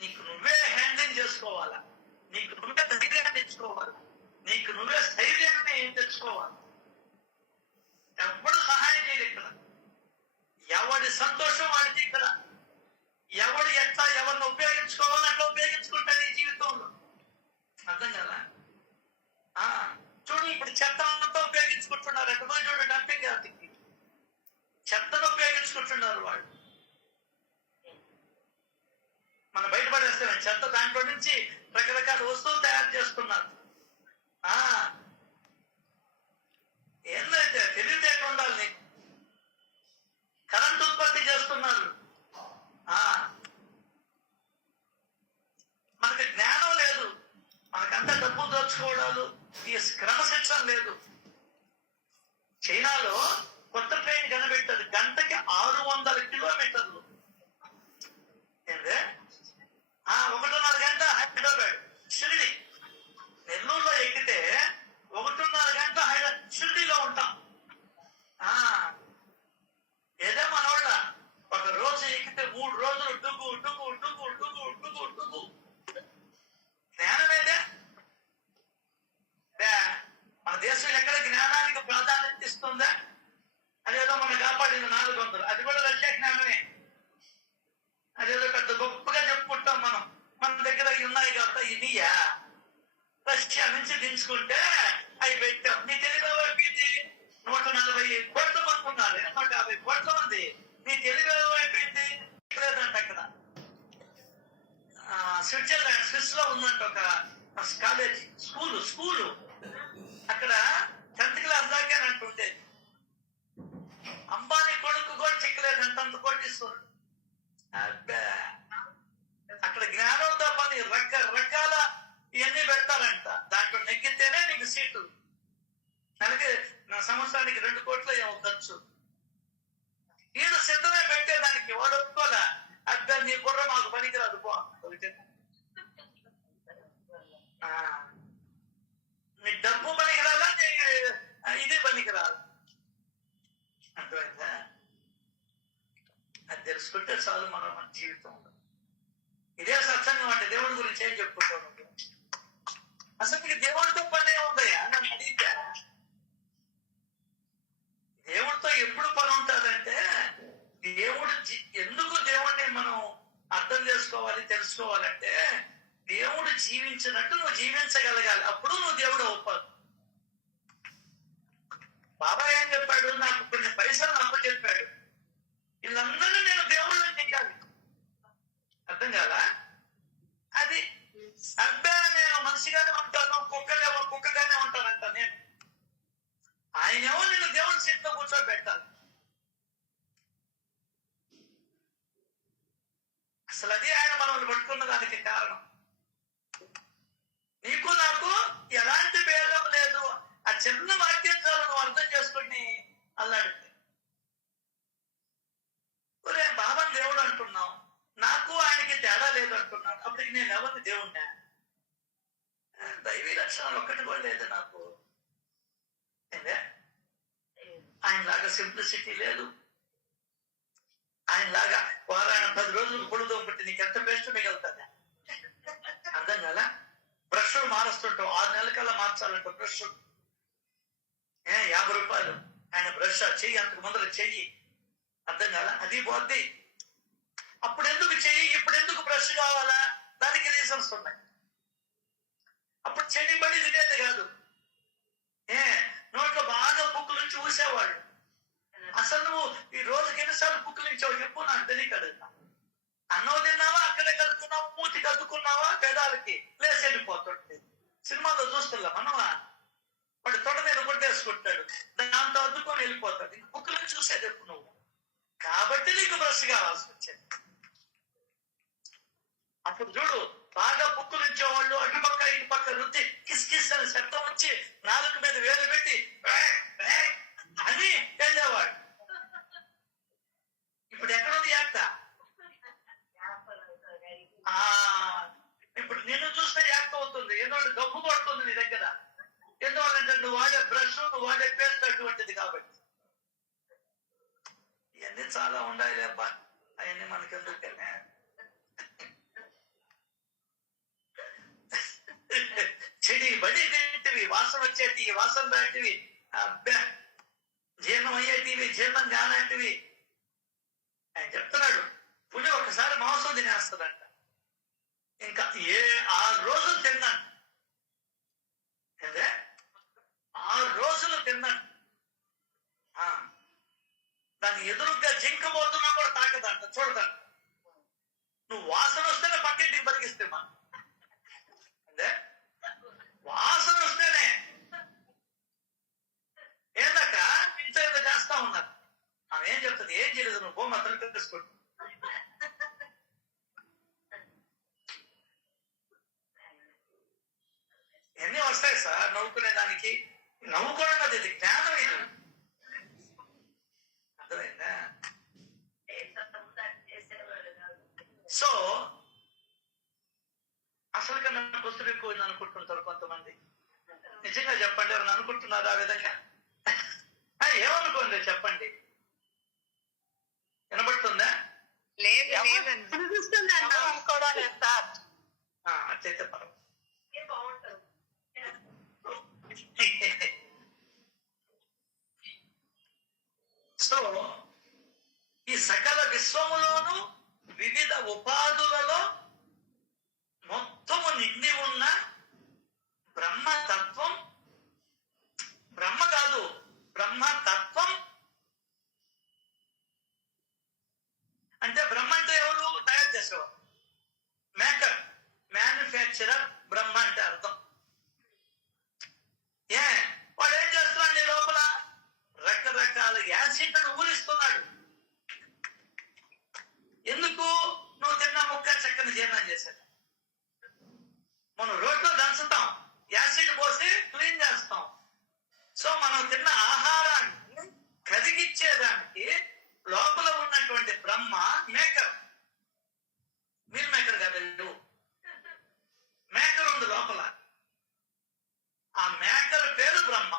నీకు నువ్వే హ్యాండిల్ చేసుకోవాలా. నీకు నువ్వే ధైర్యాన్ని తెచ్చుకోవాలి. నీకు నువ్వే స్థైర్యాన్ని తెచ్చుకోవాలి. ఎవడు సహాయం చేయడు ఇక్కడ. ఎవడి సంతోషం వాడికి ఇక్కడ. ఎవడు ఎట్లా ఎవరిని ఉపయోగించుకోవాలని అట్లా ఉపయోగించుకుంటాడు ఈ జీవితంలో. అర్థం కదా? చూడు, ఇప్పుడు చెత్త అంతా ఉపయోగించుకుంటున్నారు. ఎక్కడ పోయి చూడు, డంపింగ్ యార్డ్కి చెత్తను ఉపయోగించుకుంటున్నారు వాళ్ళు. మనం బయటపడేస్తాం చెత్త. దాంట్లో నుంచి రకరకాల వస్తువులు తయారు చేస్తున్నారు. ఏందైతే తెలివితేట ఉండాలి నీకు. కరెంట్ ఉత్పత్తి చేస్తున్నారు. మనకి జ్ఞానం లేదు. మనకంతా డబ్బు దోచుకోవడాలు, ఈ క్రమశిక్షణ లేదు. చైనాలో కొత్త ట్రైన్ కనిపెట్టారు. గంటకి 600 కిలోమీటర్లు. ఏంటే 1.5 గంట హైదరాబాద్, స్కూలు, అక్కడ 10th క్లాస్ దాకా అంటుండేది. అంబానీ కొడుకు కూడా చిక్కలేదంట, అంత కోటీశ్వరుడు. అబ్బా, అక్కడ జ్ఞానంతో పని రకరకాల ఇవన్నీ పెడతారంట. దాంట్లో నెగ్గితేనే నీకు సీటు. అలాగే నా సంవత్సరానికి 2 కోట్లు ఏమో ఖర్చు. వీడు సిద్ధమే పెట్టేదానికి, వాడు ఒప్పుకోలే. అబ్బా నీ బుర్ర మాకు పనికిరాదు పో. నీ డబ్బు పనికిరాలా, నీ ఇది పనికిరాదు. అర్థమైందా? అది తెలుసుకుంటే చాలు మనం మన జీవితంలో. ఇదే సత్సంగం అంటే. దేవుడి గురించి ఏం చెప్పుకుంటాను? అసలు మీకు దేవుడితో పని ఉందయ్యా నన్ను అడిగితే. దేవుడితో ఎప్పుడు పని ఉంటుందంటే, దేవుడు ఎందుకు దేవుడిని మనం అర్థం చేసుకోవాలి, తెలుసుకోవాలంటే, దేవుడు జీవించినట్టు నువ్వు జీవించగలగాలి. అప్పుడు నువ్వు దేవుడు అవుతావు. బాబా ఏం చెప్పాడు? నాకు కొన్ని పైసలు అప్పు చెప్పాడు, వీళ్ళందరూ నేను దేవుళ్ళని చెయ్యాలి. అర్థం కాదా? అది అబ్బా నేను మనిషిగానే ఉంటాను, కుక్కలేమో కుక్కగానే ఉంటానంట నేను. ఆయనేమో నేను దేవుడి సీట్లో కూర్చోబెట్టాలి. అసలు అది ఆయన మనల్ని పట్టుకున్న దానికి కారణం. నీకు నాకు ఎలాంటి భేదం లేదు. ఆ చిన్న వాక్యం చాలు నువ్వు అర్థం చేసుకుని అల్లాడితే. ఒరే బాబాని దేవుడు అంటున్నావు, నాకు ఆయనకి తేడా లేదు అంటున్నాడు. అప్పటికి నేను ఎవరిని దేవుణ్ణా? దైవీ లక్షణాలు ఒక్కటి కూడా లేదు నాకు. ఆయనలాగా సింప్లిసిటీ లేదు. ఆయనలాగా వారాయన 10 రోజులు పొడుదో పెట్టి నీకు ఎంత బెస్ట్ మిగులుతుంది. అర్థం కదా? బ్రష్ మారుస్తుంటాం, 6 నెలల కల్లా మార్చాలంట బ్రష్. 50 రూపాయలు ఆయన బ్రష్. చెయ్యి అంతకు ముందర చెయ్యి. అర్థం కాదా? అది పోద్ది. అప్పుడు ఎందుకు చెయ్యి, ఇప్పుడు ఎందుకు బ్రష్ కావాలా? దానికి రీజన్స్ ఉన్నాయి. అప్పుడు చెయ్యి బడి తినేది కాదు. నోట్లో బాగా బుక్కుల నుంచి ఊసేవాళ్ళు. అసలు నువ్వు ఈ రోజుకి ఎన్నిసార్లు బుక్కులు ఇచ్చావు చెప్పు, నాకు తెలియక అడుగుతా. అన్నం తిన్నావా, అక్కడే కలుపుకున్నావా, మూతి కద్దుకున్నావా, పెదాలకి లేసి వెళ్ళిపోతుంటే. సినిమాలో చూస్తున్నా మనమా, వాడు తొడ మీద కొట్టేసుకుంటాడు, దాంతో అద్దుకొని వెళ్ళిపోతాడు. ఇంక బుక్కులను చూసేది ఎప్పుడు నువ్వు. కాబట్టి నీకు బ్రష్ కావాల్సి వచ్చింది. అప్పుడు చూడు, బాగా బుక్కులు ఇచ్చేవాళ్ళు అటుపక్క ఇటు పక్క రుద్ది కిస్ కిస్ అని శబ్దం వచ్చి నాలుగు మీద వేలు పెట్టి అని వెళ్ళేవాడు. ఇప్పుడు ఎక్కడుంది యాక్ట? ఇప్పుడు నిన్ను చూస్తే యాక్ట్ అవుతుంది. ఎందుకంటే డబ్బు కొడుతుంది నీ దగ్గర. ఎందుకంటే నువ్వు వాడే బ్రష్, నువ్వు వాడే పేస్ట్ అటువంటిది కాబట్టి. ఇవన్నీ చాలా ఉండాలి అబ్బా. అవన్నీ మనకెందుకనే. చెడి బడి తింటివి, వాసన వచ్చేటివి, వాసన దాటివి, అబ్బా జీర్ణం అయ్యేటివి, జీర్ణం కానటివి. ఆయన చెప్తున్నాడు, పులి ఒకసారి మాంసం తినేస్తుందంట. ఇంకా 6 రోజులు తిన్నాను. అదే 6 రోజులు తిన్నాను. దాని ఎదురుగా జింక పోతున్నా కూడా తాకదంట, చూడదంట. నువ్వు వాసన వస్తేనే పక్కింటికి బతికిస్తే మనం. అదే వాసన వస్తేనే ఏందక్క ఇంత ఇంత చేస్తా ఉన్నారు. ఆమె ఏం చెప్తుంది? ఏం చేయలేదు, నువ్వు బొమ్మ తల్లి తెలుసుకోండి. ఎన్ని వస్తాయి సార్ నవ్వుకునే దానికి? నవ్వుకోవడం అది జ్ఞానం. ఇది అర్థమైందా? సో అసలు కన్నా పుస్తకం ఎక్కువ అనుకుంటుంటారు కొంతమంది. నిజంగా చెప్పండి, ఎవరైనా అనుకుంటున్నారు ఆ విధంగా? ఏమనుకోండి చెప్పండి. వినబడుతుందా? అట్లయితే పర్వాలేదు. సో ఈ సకల విశ్వములోను వివిధ ఉపాధులలో మొత్తము నిండి ఉన్న బ్రహ్మతత్వం, బ్రహ్మ కాదు బ్రహ్మతత్వం అంటే, బ్రహ్మ అంటే ఎవరు? తయారు చేసేవారు, మేకర్, మ్యానుఫ్యాక్చరర్. బ్రహ్మ అంటే అర్థం బ్రహ్మ మేకర్, మీల్ మేకర్ కాదు, మేకర్ ఉంది లోపల. ఆ మేకర్ పేరు బ్రహ్మ.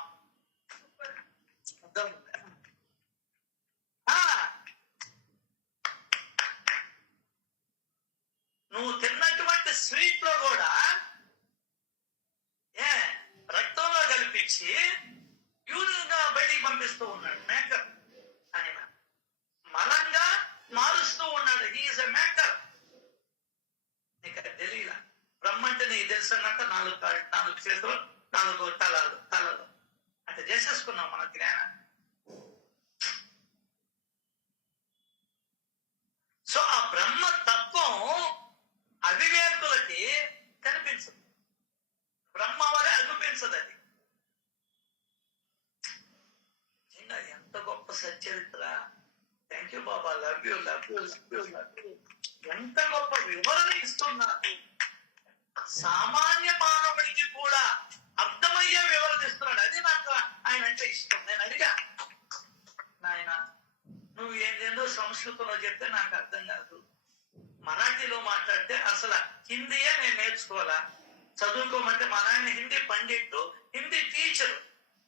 నువ్వు తిన్నటువంటి స్వీట్ లో కూడా రక్తంలో కల్పించి యూరిన్ గా బయటికి పంపిస్తూ ఉన్నాడు మేకర్. ఆయన మలంగా మారుస్తూ ఉన్నాడు. హీఈస్ ఎ మేకర్. నీకు తెలియలా? బ్రహ్మ అంటే నీకు తెలుసన్నట్ట 4 చేతులు 4 తలలు అంటే చేసేసుకున్నాం మన జ్ఞానాన్ని. సో ఆ బ్రహ్మ తత్వం అవివేకులకి కనిపించదు. బ్రహ్మ వలె అనిపించదు. అది ఎంత గొప్ప సచ్చరిత్ర. Thank you Baba. Love you love you love you love you. ఎంత గొప్ప వివరణ ఇస్తున్నారు. సామాన్య మానవుడికి కూడా అర్థమయ్యే వివరణ ఇస్తున్నాడు. అది నాకు ఆయన అంటే ఇష్టం. నేను అడిగా, నాయన నువ్వు ఏంటేందో సంస్కృతంలో చెప్తే నాకు అర్థం కాదు, మరాఠీలో మాట్లాడితే అసలు హిందీయే నేను నేర్చుకోవాలా, చదువుకోమంటే మా నాయన హిందీ పండిట్టు, హిందీ టీచరు,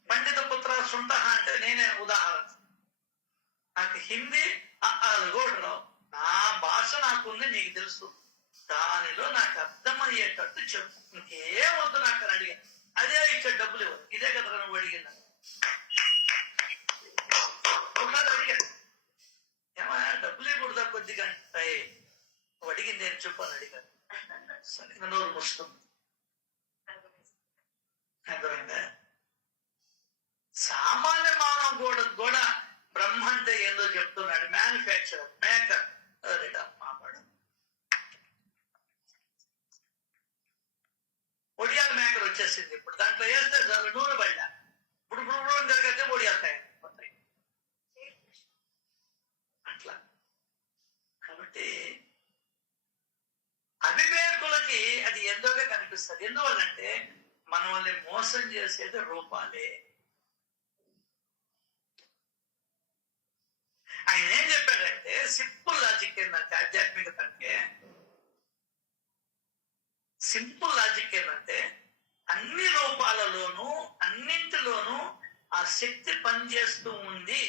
పండిత పుత్ర సుంట అంటే నేనే ఉదాహరణ. నాకు హిందీ కూడా నా భాష నాకుంది, నీకు తెలుసు, దానిలో నాకు అర్థమయ్యేటట్టు చెప్పు, ఇంకేం వద్దు నాకు అని అడిగా. అదే ఇచ్చే డబ్బులు ఇవ్వదు. ఇదే కదా నువ్వు అడిగిందా? ఒకసారి అడిగాను, ఏమయ్యా డబ్బులు ఇవ్వకూడదా కొద్దిగా అంటే, నువ్వు అడిగింది నేను చెప్పాను అడిగాను. సరే నోరు ముస్తుంది. అర్థమైందా? సామాన్య మానవుడు కూడా బ్రహ్మ అంటే ఏందో చెప్తున్నాడు. Manufacturer, maker. మాట్లాడు ఒడియాల మేకర్ వచ్చేసింది. ఇప్పుడు దాంట్లో వేస్తే చాలు నూనె బయట ఇప్పుడు జరిగితే ఒడియాలు తయారు అట్లా. కాబట్టి అవివేకులకి అది ఎందోగా కనిపిస్తుంది. ఎందువల్లంటే మనల్ని మోసం చేసేది రూపాలే. ఆయన ఏం చెప్పాడంటే సింపుల్ లాజిక్ ఏంటంటే ఆధ్యాత్మికత అంటే సింపుల్ లాజిక్ ఏంటంటే అన్ని రూపాలలోనూ అన్నింటిలోనూ ఆ శక్తి పనిచేస్తూ ఉంది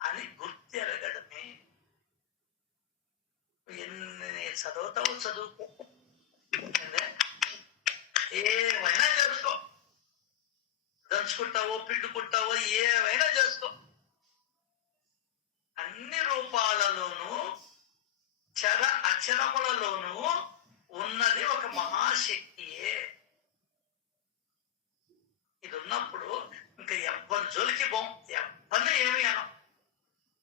అని గుర్తెరగడమే. ఎన్ని చదువుతావు చదువుకో, ఏమైనా చేసుకో, దంచుకుంటావో పిండుకుంటావో ఏమైనా చేసుకో, అన్ని రూపాలలోనూ చర అక్షరములలోనూ ఉన్నది ఒక మహాశక్తియే. ఇది ఉన్నప్పుడు ఇంకా ఎవ్వరి జోలికి పోం, ఎవరిని ఏమి అనం.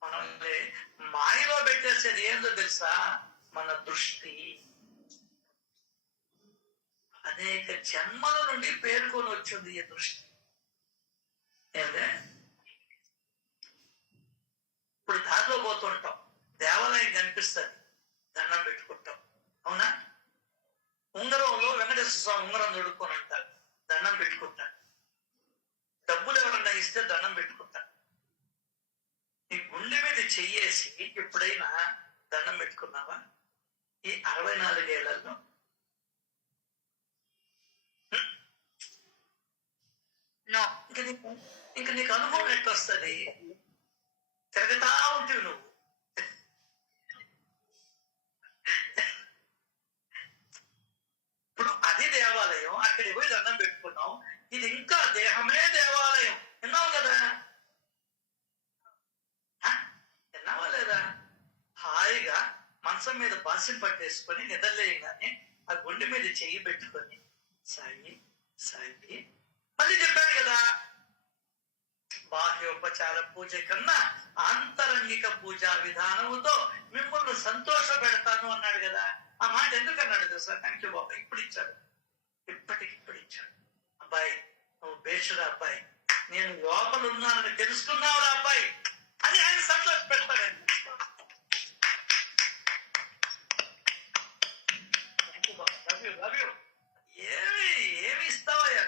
మనల్ని మాయలో పెట్టేసేది ఏందో తెలుసా? మన దృష్టి. అనేక జన్మల నుండి పేర్కొని వచ్చింది ఈ దృష్టి. ఏంటే ఇప్పుడు దారిలో పోతుంటాం, దేవాలయం కనిపిస్తుంది, దండం పెట్టుకుంటాం, అవునా? ఉంగరంలో వెంకటేశ్వర స్వామి ఉంగరం దొడుక్కొని అంటారు, దండం పెట్టుకుంటారు. డబ్బులు ఎవరన్నా ఇస్తే దండం పెట్టుకుంటారు. ఈ గుండె మీద చెయ్యేసి ఎప్పుడైనా దండం పెట్టుకున్నావా? ఈ 64 ఏళ్లలో ఇంకా నీకు అనుభవం ఎట్లా వస్తుంది? తిరగతా ఉంటావు నువ్వు. ఇప్పుడు అది దేవాలయం, అక్కడికి పోయి దండం పెట్టుకున్నావు. ఇది ఇంకా దేహమే దేవాలయం. విన్నావు కదా? విన్నావా లేదా? హాయిగా మంచం మీద బాసిం పట్టేసుకొని నిద్రలేయగానే ఆ గుండె మీద చెయ్యి పెట్టుకొని సాయి సాయి మళ్ళీ చెప్పాడు కదా, బాహ్యోపచార పూజ కన్నా ఆంతరంగిక పూజా విధానముతో మిమ్మల్ని సంతోష పెడతాను అన్నాడు కదా. ఆ మాట ఎందుకు అన్నాడు తెలుసా? థ్యాంక్ యూ బాబా. ఇప్పుడు ఇచ్చాడు, ఇప్పటికిప్పుడు ఇచ్చాడు. అబ్బాయి నువ్వు బేషురా అబ్బాయి, నేను లోపల ఉన్నానని తెలుసుకున్నావురా అబ్బాయి అని ఆయన సంతోష పెడతాడండి. ఏమి ఇస్తావయ్యా?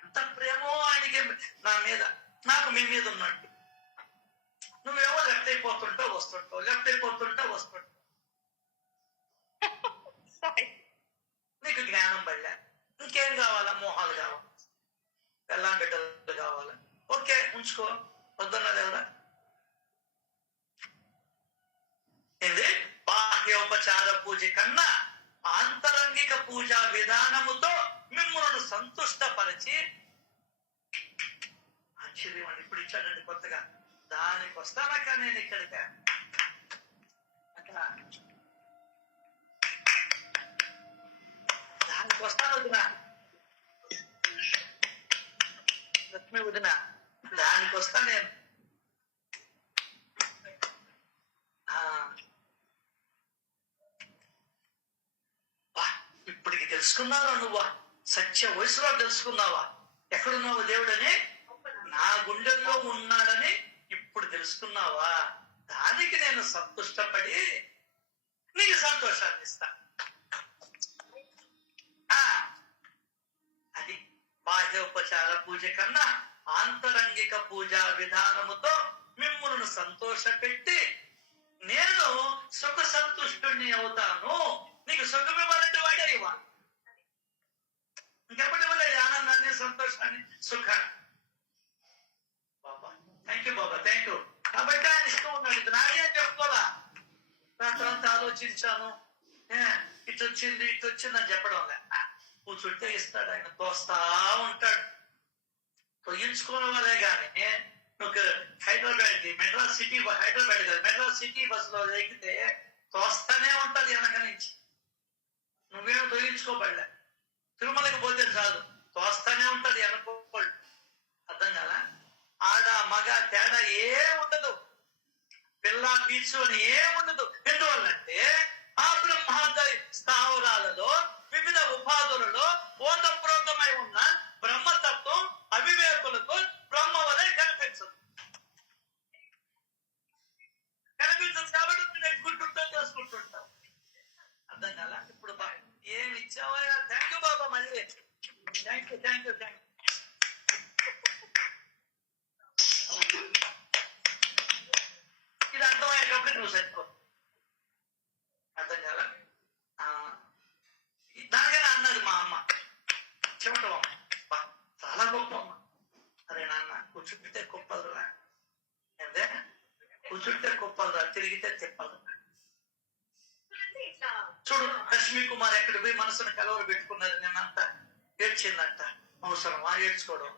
ఎంత ప్రేమో ఆయనకి నా మీద, నాకు మీ మీద ఉన్నట్టు. నువ్వేమో లెఫ్ట్ అయిపోతావు. వెళ్ళిపోతుంటావు వస్తుంటావు, లెఫ్ట్ వెళ్ళిపోతుంటావు వస్తుంటావు. నీకు జ్ఞానం పడలే, ఇంకేం కావాలా? మోహాలు కావాలి, పెళ్ళాం బిడ్డలు కావాలా? ఓకే, ఉంచుకో, వద్దన్నది ఎవరా? ఏంది? బాహ్యోపచార పూజ కన్నా ఆంతరంగిక పూజా విధానముతో మిమ్మల్ని సంతుష్టపరిచి, ఆశ్చర్యం అని ఇప్పుడు ఇచ్చాడండి కొత్తగా, దానికి వస్తానక్క నేను ఇక్కడికి. దానికి వస్తాను వదినా, లక్ష్మి వదినా, దానికి వస్తా నేను. ఇప్పటికి తెలుసుకున్నావా నువ్వా? సత్య వయసులో తెలుసుకున్నావా ఎక్కడున్నావు దేవుడని? నా గుండెల్లో ఉన్నాడని ఇప్పుడు తెలుసుకున్నావా? దానికి నేను సంతుష్టపడి నీకు సంతోషాన్ని ఇస్తా. అది బాహ్యోపచార పూజ కన్నా ఆంతరంగిక పూజా విధానముతో మిమ్మల్ని సంతోషపెట్టి నేను సుఖ సంతుష్టుని అవుతాను. నీకు సుఖం ఇవ్వాలంటే వాడే ఇవ్వాలి, ఇంకెప్పటి ఇవ్వలేదు ఆనందాన్ని, సంతోషాన్ని, సుఖాన్ని. Baba thank you, Baba thank you. కాబట్టి ఆయన ఇష్టం ఉన్నాడు. ఇది నాడే అని చెప్పుకోవాలా? రాత్రంతా ఆలోచించాను, ఇటొచ్చింది ఇటొచ్చింది అని చెప్పడం లే. కూర్చుంటే ఇస్తాడు ఆయన, తోస్తా ఉంటాడు. తొయ్యించుకోవడం వల్లే కానీ నువ్వు హైదరాబాద్ కి మెడ్రాస్ సిటీ, హైదరాబాద్ కాదు మెడ్రాస్ సిటీ బస్సులో ఎక్కితే తోస్తానే ఉంటది వెనక నుంచి. నువ్వేమో తొలగించుకోబడలే. తిరుమలకి పోతే చాలు తోస్తానే ఉంటది వెనకోళ్ళు. అర్థం కాలా? ఆడ మగ తేడా ఉండదు, పిల్ల పీచు అని ఉండదు. ఎందువల్లంటే ఆ బ్రహ్మాండ స్థావరాలలో వివిధ ఉపాధులలో ఓతప్రోతమై ఉన్న బ్రహ్మతత్వం అవివేకులకు బ్రహ్మ వలె కనిపించదు. కాబట్టి నెట్టుకుంటుంటాం, చేసుకుంటుంటాం. అర్థం కాలా? ఇప్పుడు ఏమి ఇచ్చావా? థ్యాంక్ యూ బాబా, మళ్ళీ thank you thank you thank you. ఇది అర్థమయ్యేటప్పుడు నువ్వు సరిపో. అర్థం కాల? దానికైనా అన్నది మా అమ్మ, చెమటమ్మ, చాలా గొప్ప అమ్మ. అరే నాన్న కూర్చుంటే కుప్పదురా, అదే కూర్చుంటే కుప్పదురా, తిరిగితే తిప్పదురా. చూడు లక్ష్మీ కుమార్ ఎక్కడ పోయి మనసును కలవరు పెట్టుకున్నది, నిన్నంతా ఏడ్చిందంట. అవసరమా ఏడ్చుకోవడం?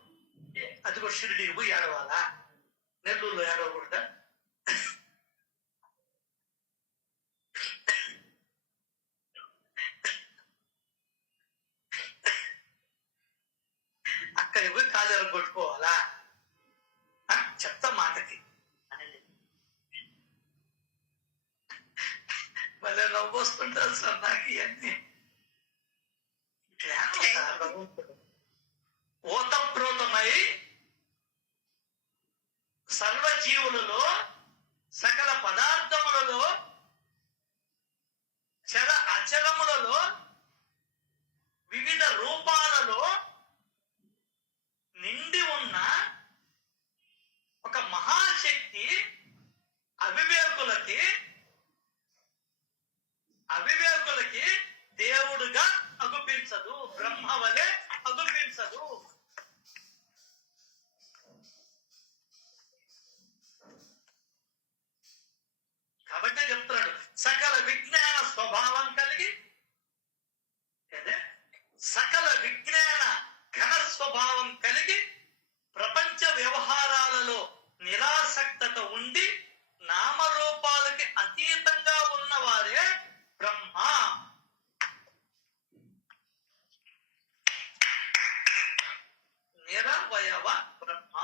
అది కూడా షిరిడీకి పోయి ఏడవాలా? నెల్లూరులో ఏడవకూడదా? అక్కడికి పోయి కాలు కొట్టుకోవాలా? చెప్తా మాటకి మళ్ళీ నవ్వు వస్తుంటారు సార్ నాకు ఇవన్నీ. ఓతప్రోతమై సర్వజీవులలో సకల పదార్థములలో చర అచరములలో వివిధ రూపాలలో నిండి ఉన్న ఒక మహాశక్తి అవివేకులకి దేవుడుగా అగుపించదు, బ్రహ్మ వలె అగుపించదు. కాబట్టి చెప్తున్నాడు, సకల విజ్ఞాన స్వభావం కలిగి, సకల విజ్ఞాన ఘన స్వభావం కలిగి ప్రపంచ వ్యవహారాలలో నిరాసక్తత ఉండి నామరూపాలకి అతీతంగా ఉన్నవారే బ్రహ్మ. నిరవయవ బ్రహ్మ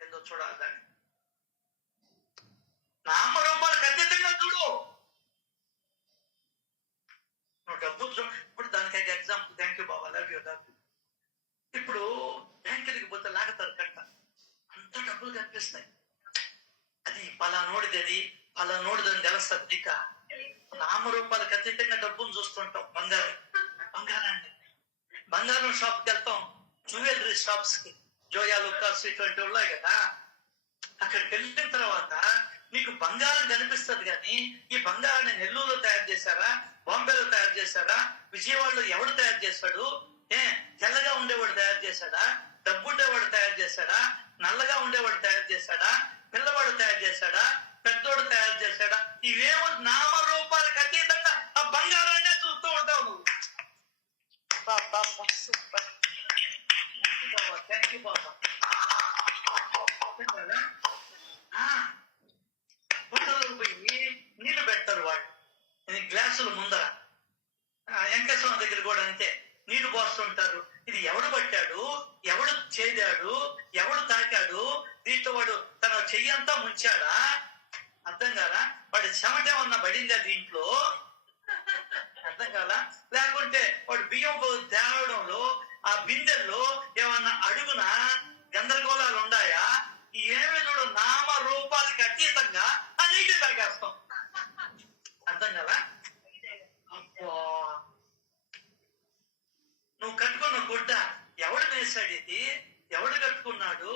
ఎంతో చూడాలి. దాన్ని నామరూపాలకు అతీతంగా చూడు. నువ్వు డబ్బు ఇప్పుడు దానికి example, thank you Baba, love you డబ్బు. ఇప్పుడు బ్యాంకులకి పోతే లాగతారు కట్ట, అంత డబ్బులు కనిపిస్తాయి. అది పలానోడిది, అది పలానోడిది అని తెలుస్తుంది. ఇక నామరూపాలకు అతీతంగా డబ్బును చూస్తుంటాం. బంగారాన్ని బంగారం షాప్కి వెళ్తాం, జ్యువెలరీ షాప్స్ కి, జోయా లుకాస్ ఇటువంటి ఉన్నాయి కదా. అక్కడికి వెళ్ళిన తర్వాత నీకు బంగారం కనిపిస్తుంది కానీ ఈ బంగారాన్ని నెల్లూరులో తయారు చేశారా, బాంబేలో తయారు చేశాడా, విజయవాడలో ఎవడు తయారు చేశాడు? తెల్లగా ఉండేవాడు తయారు చేశాడా, డబ్బుండేవాడు తయారు చేశాడా, నల్లగా ఉండేవాడు తయారు చేశాడా, పిల్లవాడు తయారు చేశాడా, పెద్దోడు తయారు చేశాడా? ఇవేమో నామరూపాలకు అతీతంగా ఆ బంగారాన్నే చూస్తూ ఉంటావు నువ్వు. సూపర్. థ్యాంక్ యూ బాబా. హోటల్లోకి పోయి నీళ్లు పెడతారు వాళ్ళు గ్లాసులు ముందర. వెంకటేశ్వరం దగ్గర కూడా అంతే, నీళ్లు పోస్తుంటారు. ఇది ఎవడు పట్టాడు, ఎవడు చేదాడు, ఎవడు తాకాడు, దీంతో వాడు తన చెయ్యంతా ముంచాడా? అర్థం కాదా? వాడి చెమట ఏమన్నా పడిందా దీంట్లో? అర్థం కాదా? లేకుంటే వాడు బియ్యం తేవడంలో ఆ బిందెల్లో ఏమన్నా అడుగున గందరగోళాలు ఉన్నాయా? ఏమి చూడు, నామ రూపాలకి అతీతంగా ఆ నీటి తాగేస్తాం. అర్థం కదా? నువ్వు కట్టుకున్న గుడ్డ ఎవడు వేశాడు? ఇది ఎవడు కట్టుకున్నాడు?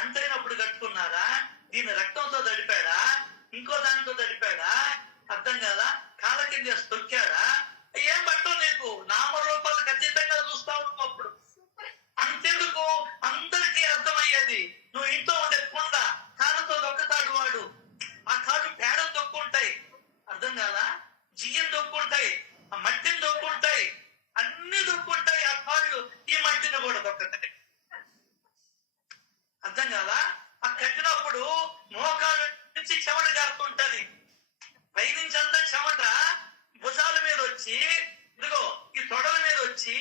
అంతైనప్పుడు కట్టుకున్నారా? దీని రక్తంతో తడిపాడా, ఇంకో దానితో తడిపాడా? అర్థం కదా? కాళ్ళ కింద తొక్కాడా? ఏం పట్టవు నీకు. నామరూపాలకు అతీతంగా చూస్తావు నువ్వు. అప్పుడు అంతెందుకు, అందరికీ అర్థమయ్యేది. నువ్వు ఇంట్లో ఉండే కుండ కాళ్ళతో దొక్కుతాడు వాడు, ఆ కాళ్ళు పేడలు దొక్కుంటాయి. అర్థం కాదా? జియ్యం దొక్కుంటాయి, ఆ మట్టిని దొక్కుంటాయి, అన్ని దొక్కుంటాయి. ఆ కాళ్ళు ఈ మట్టిని కూడా దొక్కుతాయి. అర్థం కాదా? ఆ కట్టినప్పుడు మోకాళ్ళ నుంచి చెమట జారుతుంటది, పైనుంచి అంతా చెమట భుజాల మీద వచ్చి, ఇదిగో ఈ తొడల మీద వచ్చి,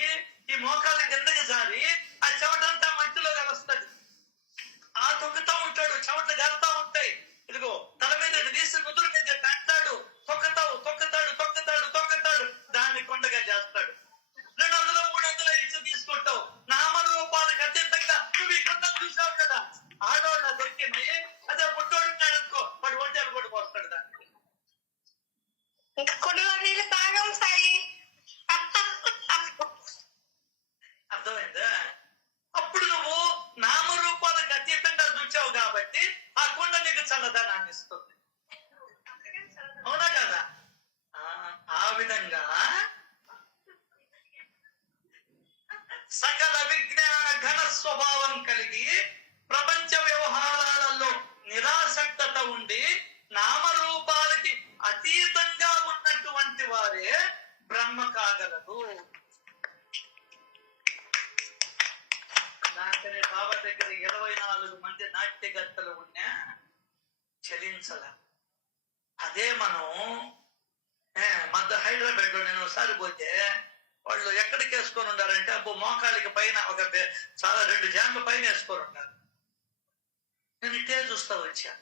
ఈ మోకాళ్ళ కిందకి జారి ఆ చెమటంతా మట్టిలో కలుస్తుంది. ఆ తొక్కుతా ఉంటాడు, చెమటలు జారుతా ఉంటాయి. ఇదిగో తల మీద తీసి ముదురు మీద కట్టాడు, తొక్కుతాడు తొక్కుతాడు తొక్కుతాడు తొక్కుతాడు, దాన్ని కొండగా చేస్తాడు. 200 300 ఇచ్చి తీసుకుంటావు. నామరూపాలకు అత్యంతంగా నువ్వు ఈ కొండ చూసావు కదా. ఆడవాళ్ళ దొరికింది, అదే పుట్టోడు ఉన్నాడు అనుకో, వాడు ఒంటరి కూడా పోస్తాడు దాన్ని. ఇంకా కొడులో నీళ్ళు తాగం సాయి. అర్థమైందా? అప్పుడు నువ్వు నామరూపాలకు అతీతంగా చూచావు కాబట్టి ఆ కుండ నీకు చల్లదనాన్ని ఇస్తుంది. అవునా కదా? ఆ విధంగా సకల విజ్ఞాన ఘన స్వభావం కలిగి ప్రపంచ వ్యవహారాలలో నిరాసక్తత ఉండి నామరూపాలకి అతీతంగా ఉన్నటువంటి వారే బ్రహ్మ కాగలరు. దాంతనే బాబా దగ్గర 24 మంది నాట్యగత్తలు ఉన్నా చలించల. అదే మనం హైదరాబాద్ లో నేను ఒకసారి పోతే వాళ్ళు ఎక్కడికి వేసుకొని ఉండారంటే, అబ్బో మోకాలికి పైన ఒక చాలా 2 జాన్ల పైన వేసుకొని ఉంటారు. నేను ఇట్టే చూస్తా వచ్చా,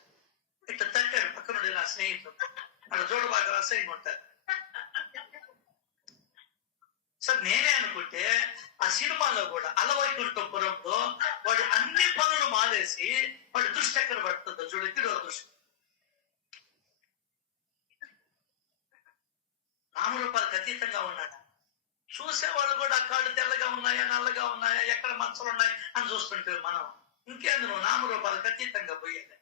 ఇట్లా తట్టాడు పక్కనుండి నా స్నేహితుడు, అక్కడ చూడబాగా రసంగా ఉంటారు. సార్ నేనే అనుకుంటే ఆ సినిమాలో కూడా అలవైకుంఠపురంలో వాడు అన్ని పనులు మానేసి వాడి దృష్టి ఎక్కడ పడుతుందో చూడు, తిరో దృష్టి. నామరూపాలకు అతీతంగా ఉన్నాడా? చూసేవాళ్ళు కూడా కాళ్ళు తెల్లగా ఉన్నాయా, నల్లగా ఉన్నాయా, ఎక్కడ మచ్చలు ఉన్నాయి అని చూస్తుంటే మనం ఇంకేందు నువ్వు నామరూపాలకు అతీతంగా పోయేది.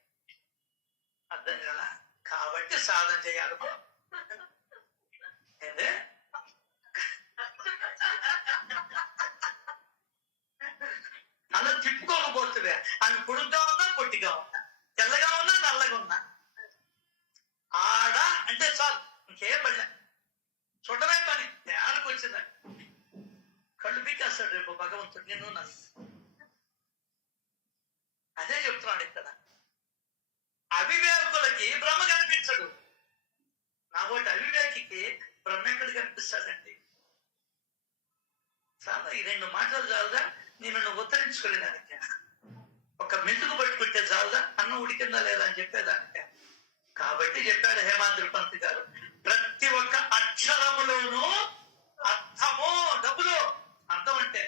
అర్థం కదా? కాబట్టి సాధన చేయాలి. ఏందే అలా తిప్పుకోకపోతుంది. ఆమె పొడుగ్గా ఉన్నా, పొట్టిగా ఉన్నా, తెల్లగా ఉన్నా, నల్లగా ఉన్నా, ఆడ అంటే చాలు, ఇంకేం పడలే. చూడమే పని తేడానికి వచ్చిందని కళ్ళు పీకేస్తాడు రేపు భగవంతుడు నిన్ను నన్ను. అదే చెప్తున్నాడు ఇక్కడ. అవివేకులకి బ్రహ్మ కనిపించడు. కాబట్టి అవివేకికి బ్రహ్మ ఎక్కడ కనిపిస్తాడండి? చాలా ఈ 2 మాటలు చాలుదా నేను నువ్వు ఉత్తరించుకోలేదానికే? ఒక మెతుకు పట్టుకుంటే చాలుదా అన్నం ఉడికిందా లేదా అని చెప్పేదానికే? కాబట్టి చెప్పాడు హేమాద్రి పంత్ గారు, ప్రతి ఒక్క అక్షరములోనూ అర్థము, డబ్బులు. అర్థం అంటే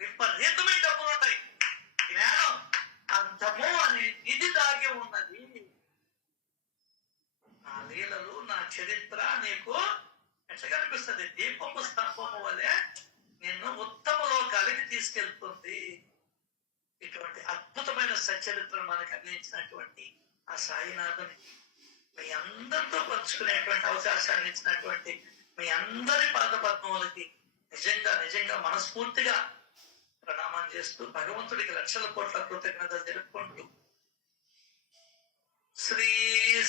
విపరీతమైన డబ్బులు ఉంటాయి. జ్ఞానం అర్థము అని ఇది దాగి ఉన్నది. నా లీలలు, నా చరిత్ర నీకు ఎట్లా కనిపిస్తుంది? దీపము స్తంభము వలె నిన్ను ఉత్తమ లోకాలకి తీసుకెళ్తుంది. ఇటువంటి అద్భుతమైన సచరిత్రను మనకు అందించినటువంటి ఆ సాయినాథుని మీ అందరితో పంచుకునేటువంటి అవకాశాన్ని ఇచ్చినటువంటి మీ అందరి పాద పద్మములకి నిజంగా నిజంగా మనస్ఫూర్తిగా ప్రణామం చేస్తూ భగవంతుడికి లక్షల కోట్ల కృతజ్ఞతలు తెలుపుకుంటూ శ్రీ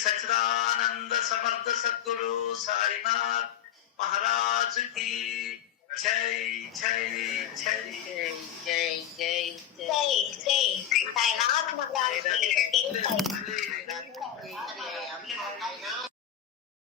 సచిదానంద సమర్థ సద్గురు సాయినాథ్ మహారాజ్ కి జై జై జై జై జై జై జై జై సాయినాథ్ మహారాజ్ కి జై.